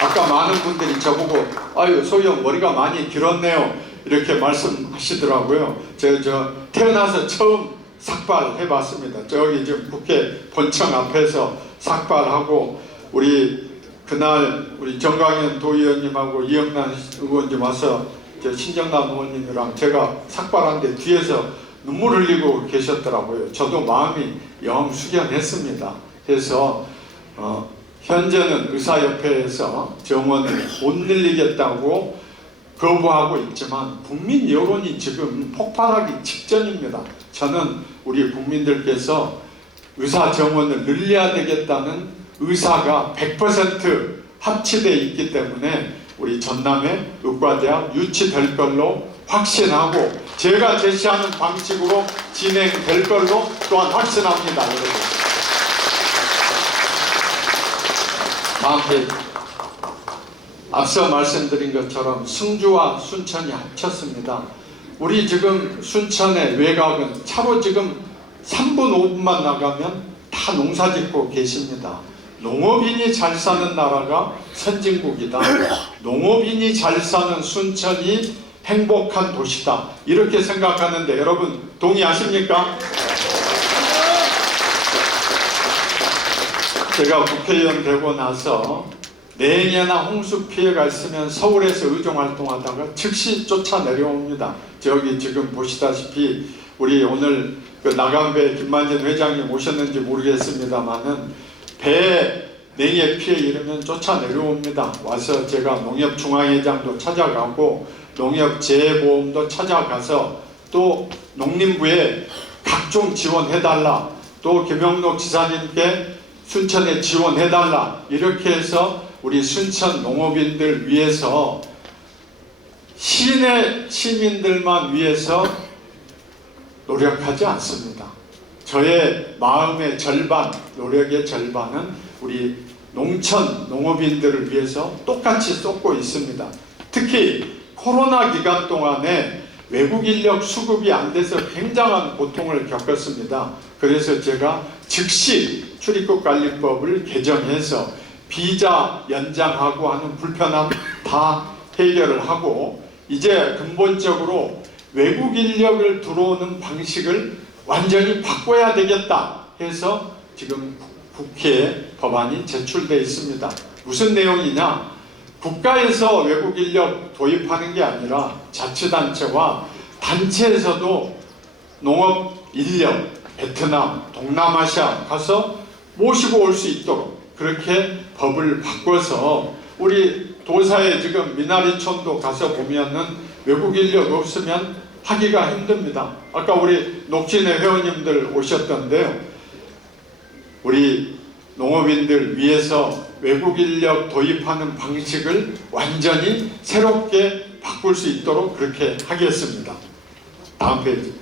아까 많은 분들이 저보고 아유 소영 머리가 많이 길었네요 이렇게 말씀하시더라고요. 제가 태어나서 처음 삭발해봤습니다. 저기 지금 국회 본청 앞에서 삭발하고 우리 그날 우리 정광현 도의원님하고 이영란 의원님 와서 저 신정남 의원님이랑 제가 삭발하는데 뒤에서 눈물 흘리고 계셨더라고요. 저도 마음이 영 숙연했습니다. 그래서 현재는 의사협회에서 정원을 못 늘리겠다고 거부하고 있지만 국민 여론이 지금 폭발하기 직전입니다. 저는 우리 국민들께서 의사 정원을 늘려야 되겠다는 의사가 100% 합치되어 있기 때문에 우리 전남의 의과대학 유치될 걸로 확신하고 제가 제시하는 방식으로 진행될 걸로 또한 확신합니다. 여러분. 다음 페이지. 앞서 말씀드린 것처럼 승주와 순천이 합쳤습니다. 우리 지금 순천의 외곽은 차로 지금 3분 5분만 나가면 다 농사 짓고 계십니다. 농업인이 잘 사는 나라가 선진국이다. 농업인이 잘 사는 순천이 행복한 도시다. 이렇게 생각하는데 여러분 동의하십니까? 제가 국회의원 되고 나서 냉해나 홍수 피해가 있으면 서울에서 의정활동하다가 즉시 쫓아 내려옵니다. 저기 지금 보시다시피 우리 오늘 그 나간배 김만진 회장님 오셨는지 모르겠습니다만은 배 냉해 피해 이르면 쫓아 내려옵니다. 와서 제가 농협중앙회장도 찾아가고 농협재해보험도 찾아가서 또 농림부에 각종 지원해달라, 또 김영록 지사님께 순천에 지원해달라, 이렇게 해서 우리 순천 농업인들 위해서 시내 시민들만 위해서 노력하지 않습니다. 저의 마음의 절반, 노력의 절반은 우리 농촌 농업인들을 위해서 똑같이 쏟고 있습니다. 특히 코로나 기간 동안에 외국 인력 수급이 안 돼서 굉장한 고통을 겪었습니다. 그래서 제가 즉시 출입국관리법을 개정해서 비자 연장하고 하는 불편함 다 해결을 하고 이제 근본적으로 외국 인력을 들어오는 방식을 완전히 바꿔야 되겠다 해서 지금 국회에 법안이 제출되어 있습니다. 무슨 내용이냐? 국가에서 외국 인력 도입하는 게 아니라 자치단체와 단체에서도 농업 인력 베트남, 동남아시아 가서 모시고 올 수 있도록 그렇게 법을 바꿔서 우리 도사에 지금 미나리촌도 가서 보면은 외국 인력 없으면 하기가 힘듭니다. 아까 우리 녹진의 회원님들 오셨던데요. 우리 농업인들 위해서 외국 인력 도입하는 방식을 완전히 새롭게 바꿀 수 있도록 그렇게 하겠습니다. 다음 페이지.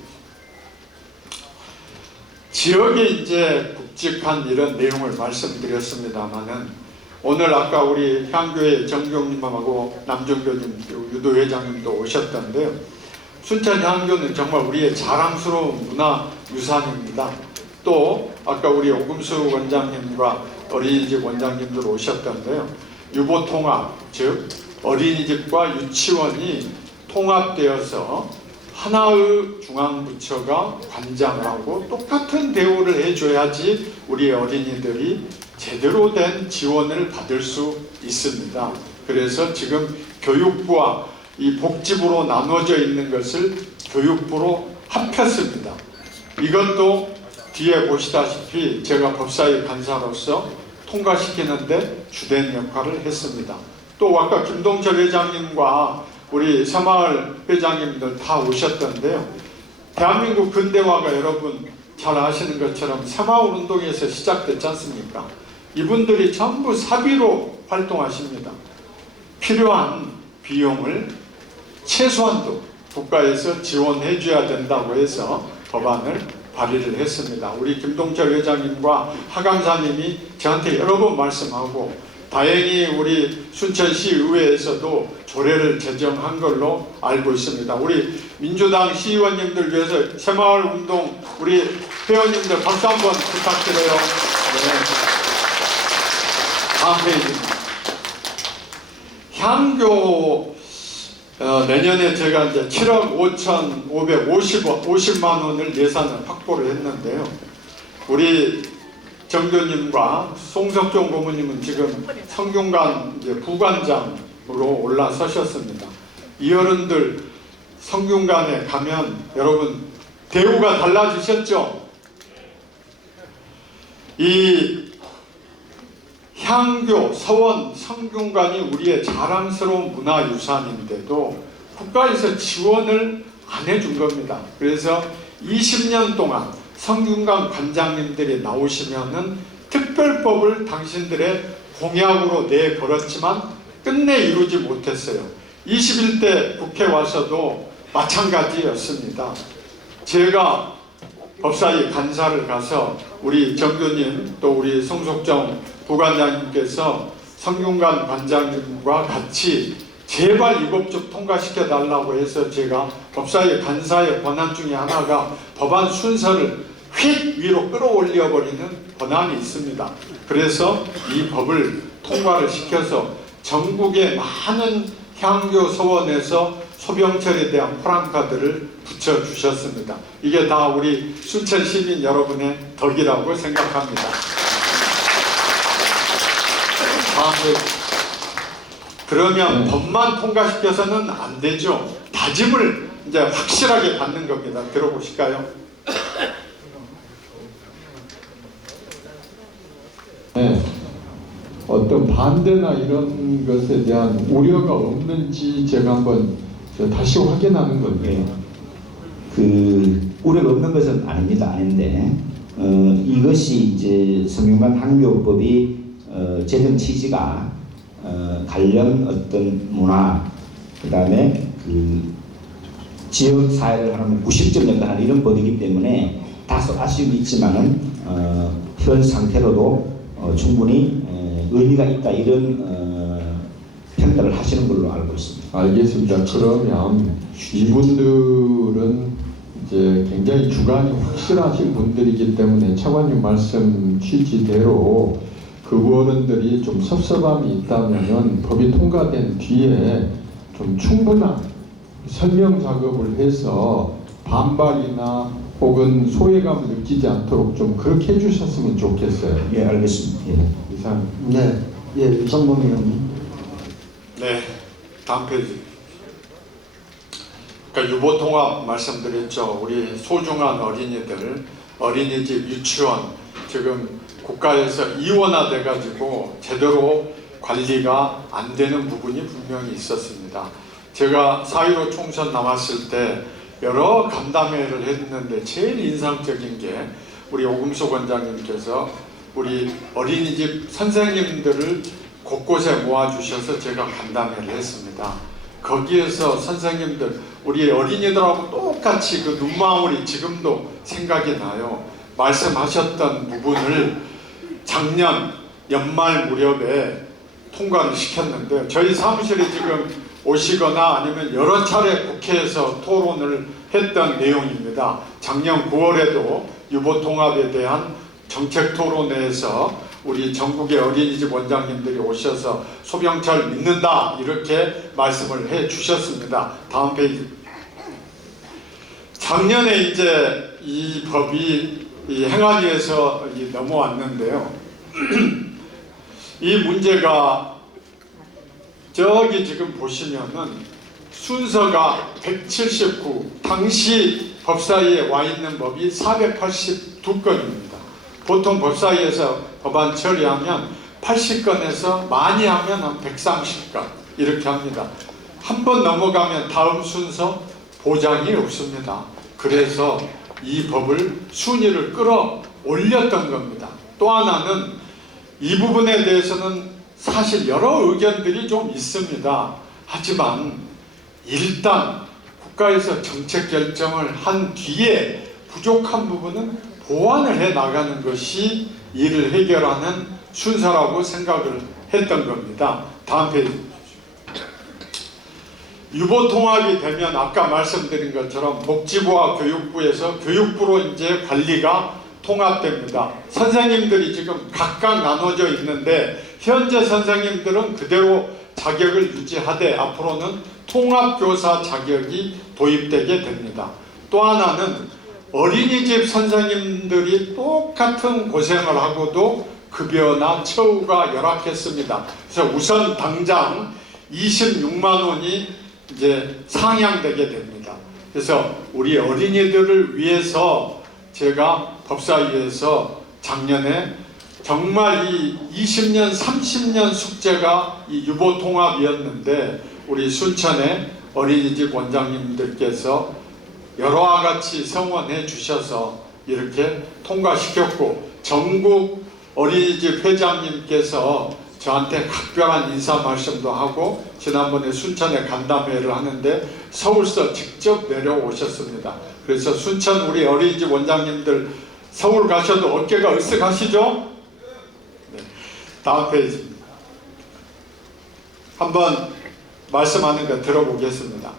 지역에 이제 굵직한 이런 내용을 말씀드렸습니다만은 오늘 아까 우리 향교회 정경님하고 남정교님 유도회장님도 오셨던데요. 순천 향교는 정말 우리의 자랑스러운 문화유산입니다. 또 아까 우리 오금수 원장님과 어린이집 원장님들 오셨던데요. 유보통합, 즉 어린이집과 유치원이 통합되어서 하나의 중앙부처가 관장을 하고 똑같은 대우를 해줘야지 우리 어린이들이 제대로 된 지원을 받을 수 있습니다. 그래서 지금 교육부와 이 복지부로 나눠져 있는 것을 교육부로 합쳤습니다. 이것도 뒤에 보시다시피 제가 법사위 간사로서 통과시키는데 주된 역할을 했습니다. 또 아까 김동철 회장님과 우리 새마을 회장님들 다 오셨던데요. 대한민국 근대화가 여러분 잘 아시는 것처럼 새마을 운동에서 시작됐지 않습니까? 이분들이 전부 사비로 활동하십니다. 필요한 비용을 최소한도 국가에서 지원해 줘야 된다고 해서 법안을 발의를 했습니다. 우리 김동철 회장님과 하강사님이 저한테 여러 번 말씀하고 다행히 우리 순천시 의회에서도 조례를 제정한 걸로 알고 있습니다. 우리 민주당 시의원님들 위해서 새마을운동 우리 회원님들 박수 한번 부탁드려요. 네. 다음 페이지입니다. 향교 내년에 제가 이제 7억 5,550만 원을 예산을 확보를 했는데요. 우리 정교님과 송석종 고모님은 지금 성균관 이제 부관장으로 올라서셨습니다. 이 어른들 성균관에 가면 여러분 대우가 달라지셨죠? 이 향교, 서원, 성균관이 우리의 자랑스러운 문화유산인데도 국가에서 지원을 안 해준 겁니다. 그래서 20년 동안 성균관 관장님들이 나오시면은 특별법을 당신들의 공약으로 내걸었지만 끝내 이루지 못했어요. 21대 국회 와서도 마찬가지였습니다. 제가 법사위 간사를 가서 우리 정교님 또 우리 송석정 부관장님께서 성균관 관장님과 같이 제발 이 법 좀 통과시켜 달라고 해서 제가 법사위 간사의 권한 중에 하나가 법안 순서를 휙 위로 끌어올려 버리는 권한이 있습니다. 그래서 이 법을 통과를 시켜서 전국의 많은 향교 서원에서 소병철에 대한 프랑카드를 붙여주셨습니다. 이게 다 우리 순천 시민 여러분의 덕이라고 생각합니다. 그러면 법만 통과시켜서는 안 되죠. 다짐을 이제 확실하게 받는 겁니다. 들어보실까요? 네. 어떤 반대나 이런 것에 대한 우려가 없는지 제가 한번 다시 확인하는 건데요. 그 우려가 없는 것은 아닙니다. 아닌데 이것이 이제 성균관 향교법이 제정 취지가 관련 어떤 문화 그다음에 그 지역 사회를 하는 90점 연단하는 이런 법이기 때문에 다소 아쉬움이 있지만은 현 상태로도 충분히 의미가 있다 이런 평가를 하시는 걸로 알고 있습니다. 알겠습니다. 그러면 이분들은 이제 굉장히 주관이 확실하신 분들이기 때문에 차관님 말씀 취지대로 그 어른들이 좀 섭섭함이 있다면 법이 통과된 뒤에 좀 충분한 설명 작업을 해서 반발이나 혹은 소외감을 느끼지 않도록 좀 그렇게 해주셨으면 좋겠어요. 예, 알겠습니다. 예. 이상. 네, 예, 유성범 의원님. 네, 다음 페이지. 그러니까 유보통합 말씀드렸죠. 우리 소중한 어린이들, 어린이집, 유치원 지금 국가에서 이원화돼 가지고 제대로 관리가 안 되는 부분이 분명히 있었습니다. 제가 4.15 총선 남았을 때 여러 간담회를 했는데 제일 인상적인 게 우리 오금숙 원장님께서 우리 어린이집 선생님들을 곳곳에 모아주셔서 제가 간담회를 했습니다. 거기에서 선생님들 우리 어린이들하고 똑같이 그 눈망울이 지금도 생각이 나요. 말씀하셨던 부분을 작년 연말 무렵에 통과를 시켰는데 저희 사무실에 지금 오시거나 아니면 여러 차례 국회에서 토론을 했던 내용입니다. 작년 9월에도 유보통합에 대한 정책토론회에서 우리 전국의 어린이집 원장님들이 오셔서 소병철 믿는다 이렇게 말씀을 해 주셨습니다. 다음 페이지. 작년에 이제 이 법이 이 행안위에서 넘어왔는데요. 이 문제가 저기 지금 보시면은 순서가 179 당시 법사위에 와 있는 법이 482건입니다. 보통 법사위에서 법안 처리하면 80건에서 많이 하면 한 130건 이렇게 합니다. 한 번 넘어가면 다음 순서 보장이 없습니다. 그래서 이 법을 순위를 끌어올렸던 겁니다. 또 하나는 이 부분에 대해서는 사실 여러 의견들이 좀 있습니다. 하지만 일단 국가에서 정책 결정을 한 뒤에 부족한 부분은 보완을 해 나가는 것이 이를 해결하는 순서라고 생각을 했던 겁니다. 다음 페이지. 유보통합이 되면 아까 말씀드린 것처럼 복지부와 교육부에서 교육부로 이제 관리가 통합됩니다. 선생님들이 지금 각각 나눠져 있는데 현재 선생님들은 그대로 자격을 유지하되 앞으로는 통합교사 자격이 도입되게 됩니다. 또 하나는 어린이집 선생님들이 똑같은 고생을 하고도 급여나 처우가 열악했습니다. 그래서 우선 당장 26만 원이 이제 상향되게 됩니다. 그래서 우리 어린이들을 위해서 제가 법사위에서 작년에 정말 이 20년, 30년 숙제가 이 유보통합이었는데 우리 순천의 어린이집 원장님들께서 여러와 같이 성원해 주셔서 이렇게 통과시켰고 전국 어린이집 회장님께서 저한테 각별한 인사 말씀도 하고 지난번에 순천에 간담회를 하는데 서울서 직접 내려오셨습니다. 그래서 순천 우리 어린이집 원장님들 서울 가셔도 어깨가 으쓱하시죠? 네. 다음 페이지입니다. 한번 말씀하는 거 들어보겠습니다.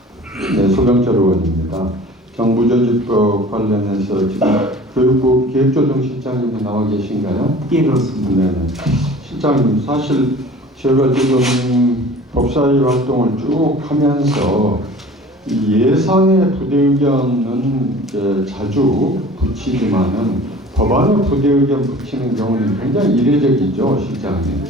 네, 소병철 의원입니다. 정부조직법 관련해서 지금 교육부 기획조정실장님이 나와 계신가요? 예, 그렇습니다. 네, 실장님, 사실 제가 지금 법사위 활동을 쭉 하면서 이 예산의 부대 의견은 이제 자주 붙이지만은 법안에 부대 의견 붙이는 경우는 굉장히 이례적이죠, 실장님.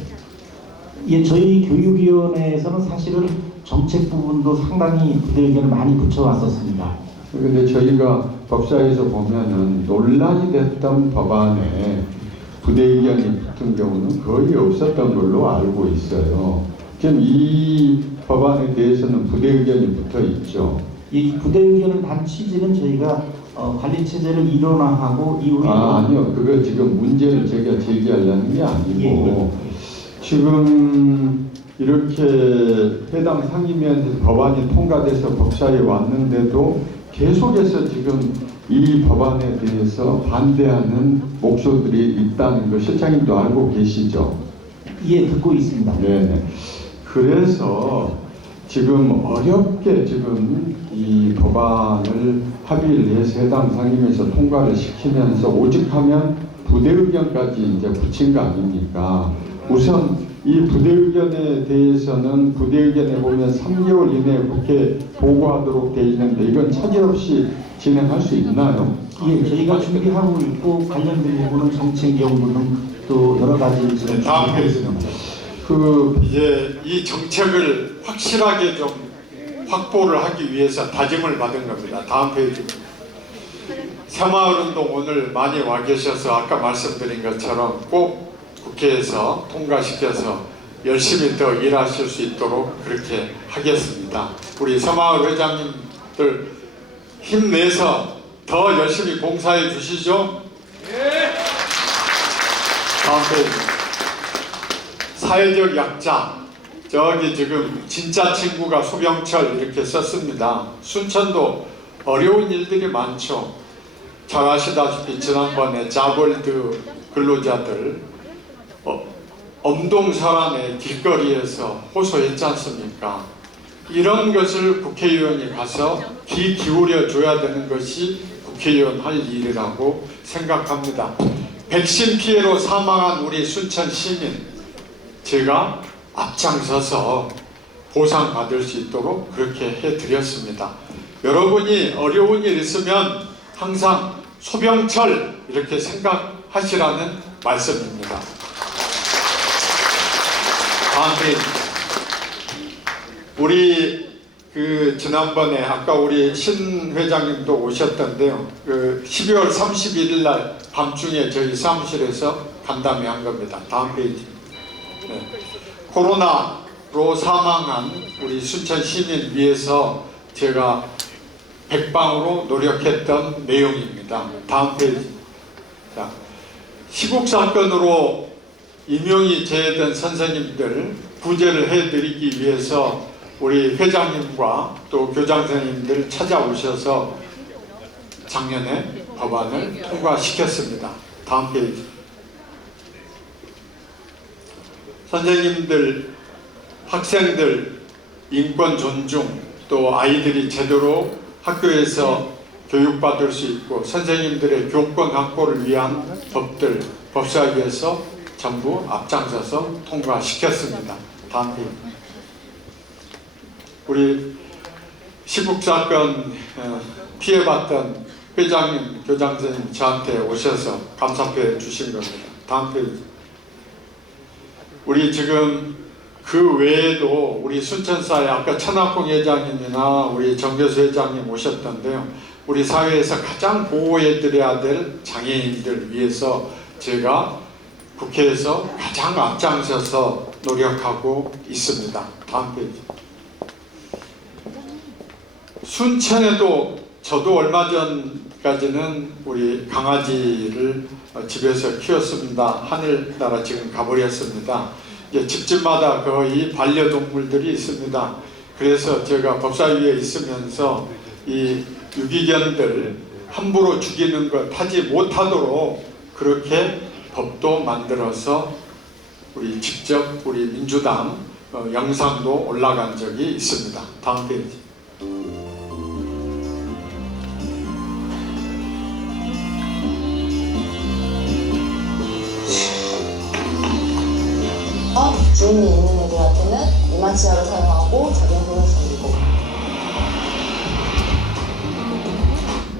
예, 저희 교육위원회에서는 사실은 정책 부분도 상당히 부대 의견을 많이 붙여왔었습니다. 그런데 저희가 법사위에서 보면은 논란이 됐던 법안에 부대 의견이 붙은 경우는 거의 없었던 걸로 알고 있어요. 지금 이 법안에 대해서는 부대 의견이 붙어 있죠. 이 부대 의견을 단 취지는 저희가 관리 체제를 일원화하고 이후에 아니요, 그거 지금 문제를 제가 제기하려는 게 아니고 지금 이렇게 해당 상임위원회에서 법안이 통과돼서 법사위에 왔는데도 계속해서 지금 이 법안에 대해서 반대하는 목소들이 있다는 거 실장님도 알고 계시죠? 예, 듣고 있습니다. 네. 그래서 지금 어렵게 지금 이 법안을 합의를 해서 해당 상임위에서 통과를 시키면서 오직하면 부대 의견까지 이제 붙인 거 아닙니까? 우선 이 부대 의견에 대해서는 부대 의견에 보면 3개월 이내에 국회 보고하도록 되어 있는데 이건 차질 없이 진행할 수 있나요? 예, 저희가 준비하고 있고 관련된 부분은 정책 연구 등 또 여러 가지 다음 페이지입니다. 이제 이 정책을 확실하게 좀 확보를 하기 위해서 다짐을 받은 겁니다. 다음 페이지입니다. 새마을운동 오늘 많이 와 계셔서 아까 말씀드린 것처럼 꼭 국회에서 통과시켜서 열심히 더 일하실 수 있도록 그렇게 하겠습니다. 우리 새마을 회장님들 힘내서 더 열심히 봉사해 주시죠. 다음 페이지. 사회적 약자. 저기 지금 진짜 친구가 소병철 이렇게 썼습니다. 순천도 어려운 일들이 많죠. 잘 아시다시피 지난번에 자벌드 근로자들 엄동설안에 길거리에서 호소했지 않습니까? 이런 것을 국회의원이 가서 귀 기울여 줘야 되는 것이 국회의원 할 일이라고 생각합니다. 백신 피해로 사망한 우리 순천 시민 제가 앞장서서 보상받을 수 있도록 그렇게 해드렸습니다. 여러분이 어려운 일 있으면 항상 소병철 이렇게 생각하시라는 말씀입니다. 다음 페이지. 우리 지난번에 아까 우리 신 회장님도 오셨던데요. 12월 31일 날 밤중에 저희 사무실에서 간담회 한 겁니다. 다음 페이지. 네. 코로나로 사망한 우리 순천 시민 위해서 제가 백방으로 노력했던 내용입니다. 다음 페이지. 자, 시국 사건으로 임용이 제외된 선생님들 구제를 해드리기 위해서 우리 회장님과 또 교장 선생님들 찾아오셔서 작년에 법안을 통과시켰습니다. 다음 페이지. 선생님들, 학생들 인권 존중, 또 아이들이 제대로 학교에서 교육받을 수 있고 선생님들의 교권 확보를 위한 법들 법사위에서 전부 앞장서서 통과시켰습니다. 다음 페이지. 우리 시국사건 피해봤던 회장님, 교장 선생님 저한테 오셔서 감사패 주신 겁니다. 다음 페이지. 우리 지금 그 외에도 우리 순천사회 아까 천학봉 회장님이나 우리 정교수 회장님 오셨던데요. 우리 사회에서 가장 보호해드려야 될 장애인들 위해서 제가 국회에서 가장 앞장서서 노력하고 있습니다. 다음 페이지. 순천에도 저도 얼마 전까지는 우리 강아지를 집에서 키웠습니다. 하늘나라 지금 가버렸습니다. 이제 집집마다 거의 반려동물들이 있습니다. 그래서 제가 법사위에 있으면서 이 유기견들 함부로 죽이는 것 하지 못하도록 그렇게 법도 만들어서 우리 직접 우리 민주당 영상도 올라간 적이 있습니다. 다음 페이지. 주인이 있는 애들한테는 이마치아를 사용하고 적용금을 챙기고.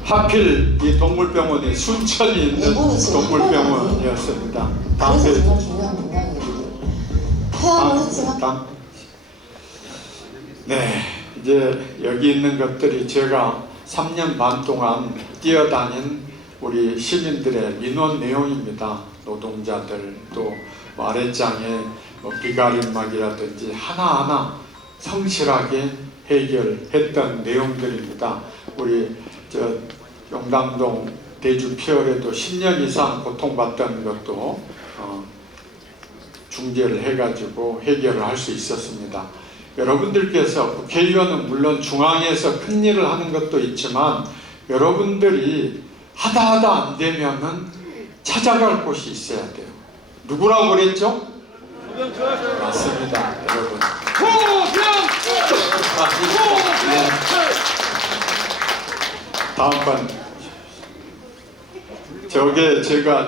하필 이 동물병원이 순천에 있는 동물병원이었습니다. 다음 페이지. 정말 중요한 문장이거든요. 해양을 했지만. 네, 이제 여기 있는 것들이 제가 3년 반 동안 뛰어다닌 우리 시민들의 민원 내용입니다. 노동자들 또 아랫장에 비가림막이라든지 하나하나 성실하게 해결했던 내용들입니다. 우리 영담동 대주 피혈에도 10년 이상 고통받던 것도 중재를 해가지고 해결을 할 수 있었습니다. 여러분들께서 국회의원은 물론 중앙에서 큰 일을 하는 것도 있지만 여러분들이 하다 안 되면은 찾아갈 곳이 있어야 돼요. 누구라고 그랬죠? 맞습니다, 여러분. 다음 번. 저게 제가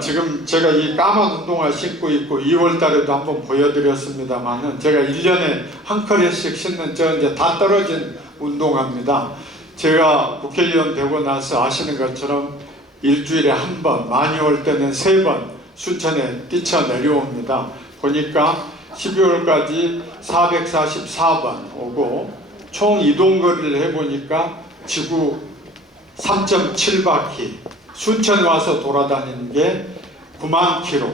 이 까만 운동화 신고 있고 2월 달에도 한번 보여드렸습니다만은 제가 1년에 한 컬레씩 신는 저 이제 다 떨어진 운동화입니다. 제가 국회의원 되고 나서 아시는 것처럼 일주일에 한 번, 많이 올 때는 3번 순천에 뛰쳐내려옵니다. 보니까 12월까지 444번 오고 총 이동거리를 해보니까 지구 3.7바퀴, 순천 와서 돌아다니는 게 9만 킬로,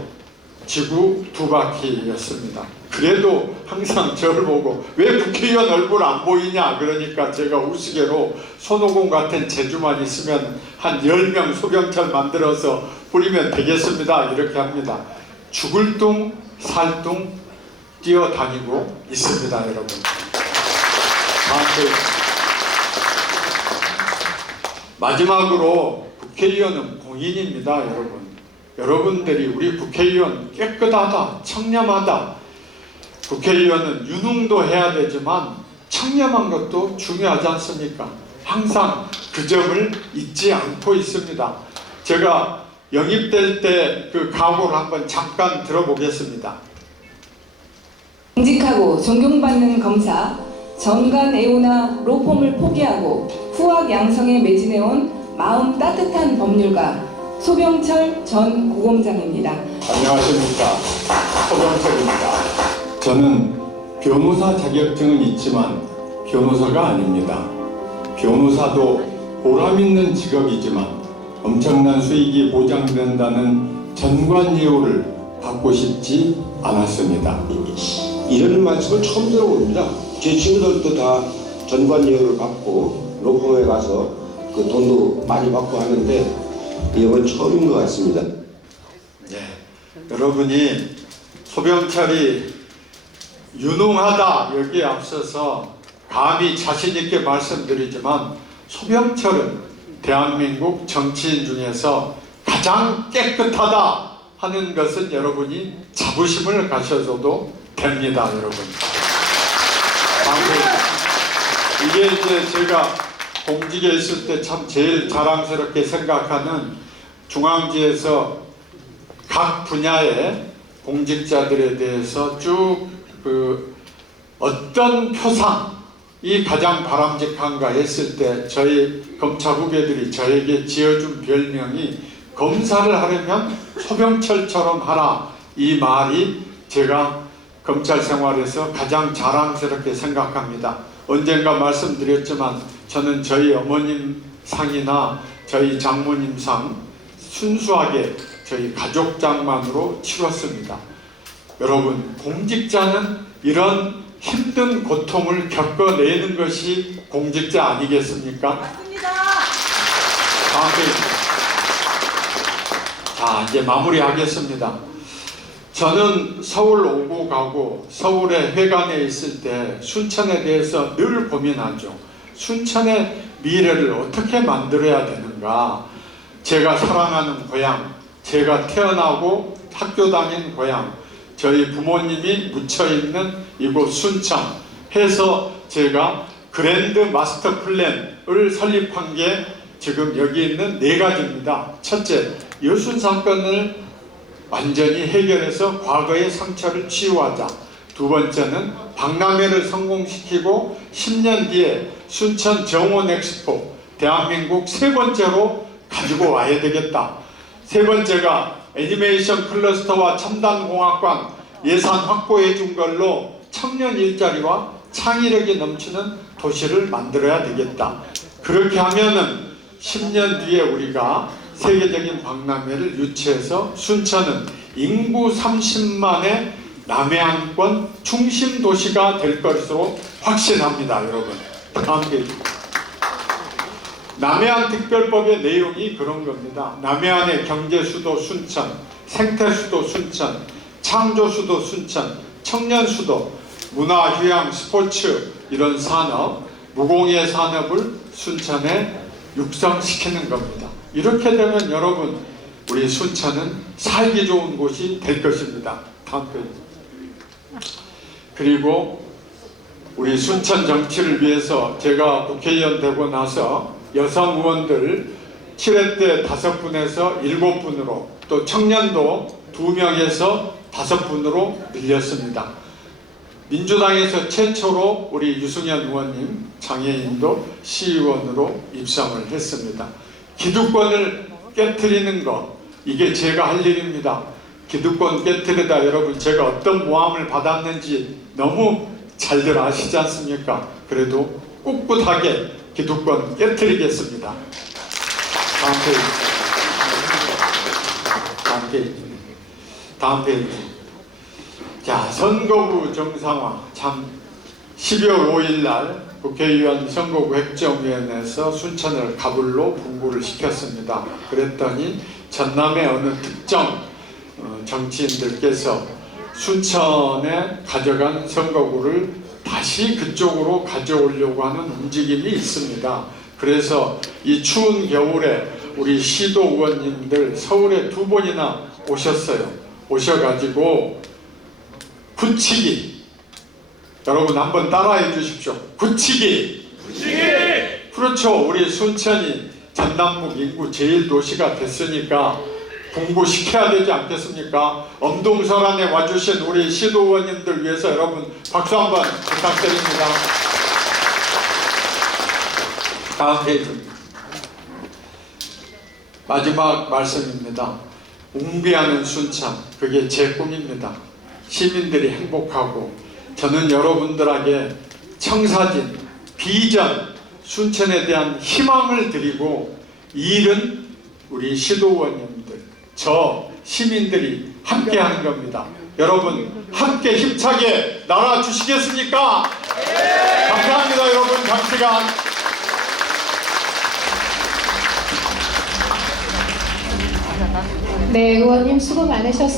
지구 2바퀴였습니다. 그래도 항상 저를 보고 왜 국회의원 얼굴 안 보이냐 그러니까 제가 우스개로 손오공 같은 재주만 있으면 한 10명 소병철 만들어서 뿌리면 되겠습니다 이렇게 합니다. 죽을 둥 살둥 뛰어다니고 있습니다, 여러분. 마지막으로 국회의원은 공인입니다, 여러분. 여러분들이 우리 국회의원 깨끗하다, 청렴하다. 국회의원은 유능도 해야 되지만 청렴한 것도 중요하지 않습니까? 항상 그 점을 잊지 않고 있습니다. 제가 영입될 때 그 각오를 한번 잠깐 들어보겠습니다. 정직하고 존경받는 검사, 정관 애호나 로펌을 포기하고 후학 양성에 매진해온 마음 따뜻한 법률가 소병철 전 고검장입니다. 안녕하십니까, 소병철입니다. 저는 변호사 자격증은 있지만 변호사가 아닙니다. 변호사도 보람 있는 직업이지만 엄청난 수익이 보장된다는 전관예우를 받고 싶지 않았습니다. 이런 말씀을 처음 들어봅니다. 제 친구들도 다 전관예우를 받고 로펌에 가서 그 돈도 많이 받고 하는데 이번 처음인 것 같습니다. 네, 여러분이 소병철이 유능하다 여기에 앞서서 감히 자신 있게 말씀드리지만 소병철은 대한민국 정치인 중에서 가장 깨끗하다 하는 것은 여러분이 자부심을 가셔줘도 됩니다, 여러분. 이게 이제 제가 공직에 있을 때 참 제일 자랑스럽게 생각하는 중앙지에서 각 분야의 공직자들에 대해서 쭉 어떤 표상이 가장 바람직한가 했을 때 저희 검찰 후배들이 저에게 지어준 별명이 검사를 하려면 소병철처럼 하라, 이 말이 제가 검찰 생활에서 가장 자랑스럽게 생각합니다. 언젠가 말씀드렸지만 저는 저희 어머님 상이나 저희 장모님 상 순수하게 저희 가족장만으로 치렀습니다. 여러분, 공직자는 이런 힘든 고통을 겪어내는 것이 공직자 아니겠습니까? 맞습니다. 자, 이제 마무리하겠습니다. 저는 서울 오고 가고 서울의 회관에 있을 때 순천에 대해서 늘 고민하죠. 순천의 미래를 어떻게 만들어야 되는가. 제가 사랑하는 고향, 제가 태어나고 학교 다닌 고향, 저희 부모님이 묻혀있는 이곳 순천 해서 제가 그랜드 마스터 플랜을 설립한 게 지금 여기 있는 4가지입니다. 첫째, 여순 사건을 완전히 해결해서 과거의 상처를 치유하자. 두 번째는 박람회를 성공시키고 10년 뒤에 순천 정원 엑스포 대한민국 3번째로 가지고 와야 되겠다. 세 번째가 애니메이션 클러스터와 첨단공학관 예산 확보해 준 걸로 청년 일자리와 창의력이 넘치는 도시를 만들어야 되겠다. 그렇게 하면은 10년 뒤에 우리가 세계적인 박람회를 유치해서 순천은 인구 30만의 남해안권 중심 도시가 될 것으로 확신합니다, 여러분. 다음 페이지. 남해안 특별법의 내용이 그런 겁니다. 남해안의 경제 수도 순천, 생태 수도 순천, 창조 수도 순천, 청년 수도, 문화, 휴양, 스포츠 이런 산업, 무공해 산업을 순천에 육성시키는 겁니다. 이렇게 되면 여러분, 우리 순천은 살기 좋은 곳이 될 것입니다. 다음 페이지. 그리고 우리 순천 정치를 위해서 제가 국회의원 되고 나서 여성 의원들 7회 때 5분에서 7분으로, 또 청년도 2명에서 5분으로 늘렸습니다. 민주당에서 최초로 우리 유승현 의원님, 장애인도 시의원으로 입성을 했습니다. 기득권을 깨트리는 것, 이게 제가 할 일입니다. 기득권 깨트리다 여러분, 제가 어떤 모함을 받았는지 너무 잘들 아시지 않습니까? 그래도 꿋꿋하게 기득권 깨트리겠습니다. 다음 페이지. 다음 페이지. 다음 페이지. 자, 선거구 정상화. 참 12월 5일 날 국회의원 선거구 획정위원회에서 순천을 가불로 분구를 시켰습니다. 그랬더니 전남의 어느 특정 정치인들께서 순천에 가져간 선거구를 다시 그쪽으로 가져오려고 하는 움직임이 있습니다. 그래서 이 추운 겨울에 우리 시도 의원님들 서울에 2번이나 오셨어요. 오셔가지고 굳히기, 여러분 한번 따라해 주십시오. 굳히기. 그렇죠. 우리 순천이 전남북 인구 제1도시가 됐으니까 분구시켜야 되지 않겠습니까? 엄동설안에 와주신 우리 시도 의원님들 위해서 여러분 박수 한번 부탁드립니다. 다음 페이지. 마지막 말씀입니다. 웅비하는 순천, 그게 제 꿈입니다. 시민들이 행복하고, 저는 여러분들에게 청사진, 비전, 순천에 대한 희망을 드리고 일은 우리 시도원님들, 저 시민들이 함께 하는 겁니다. 여러분 함께 힘차게 나눠주시겠습니까? 감사합니다. 여러분 장시간. 네, 의원님 수고 많으셨습니다.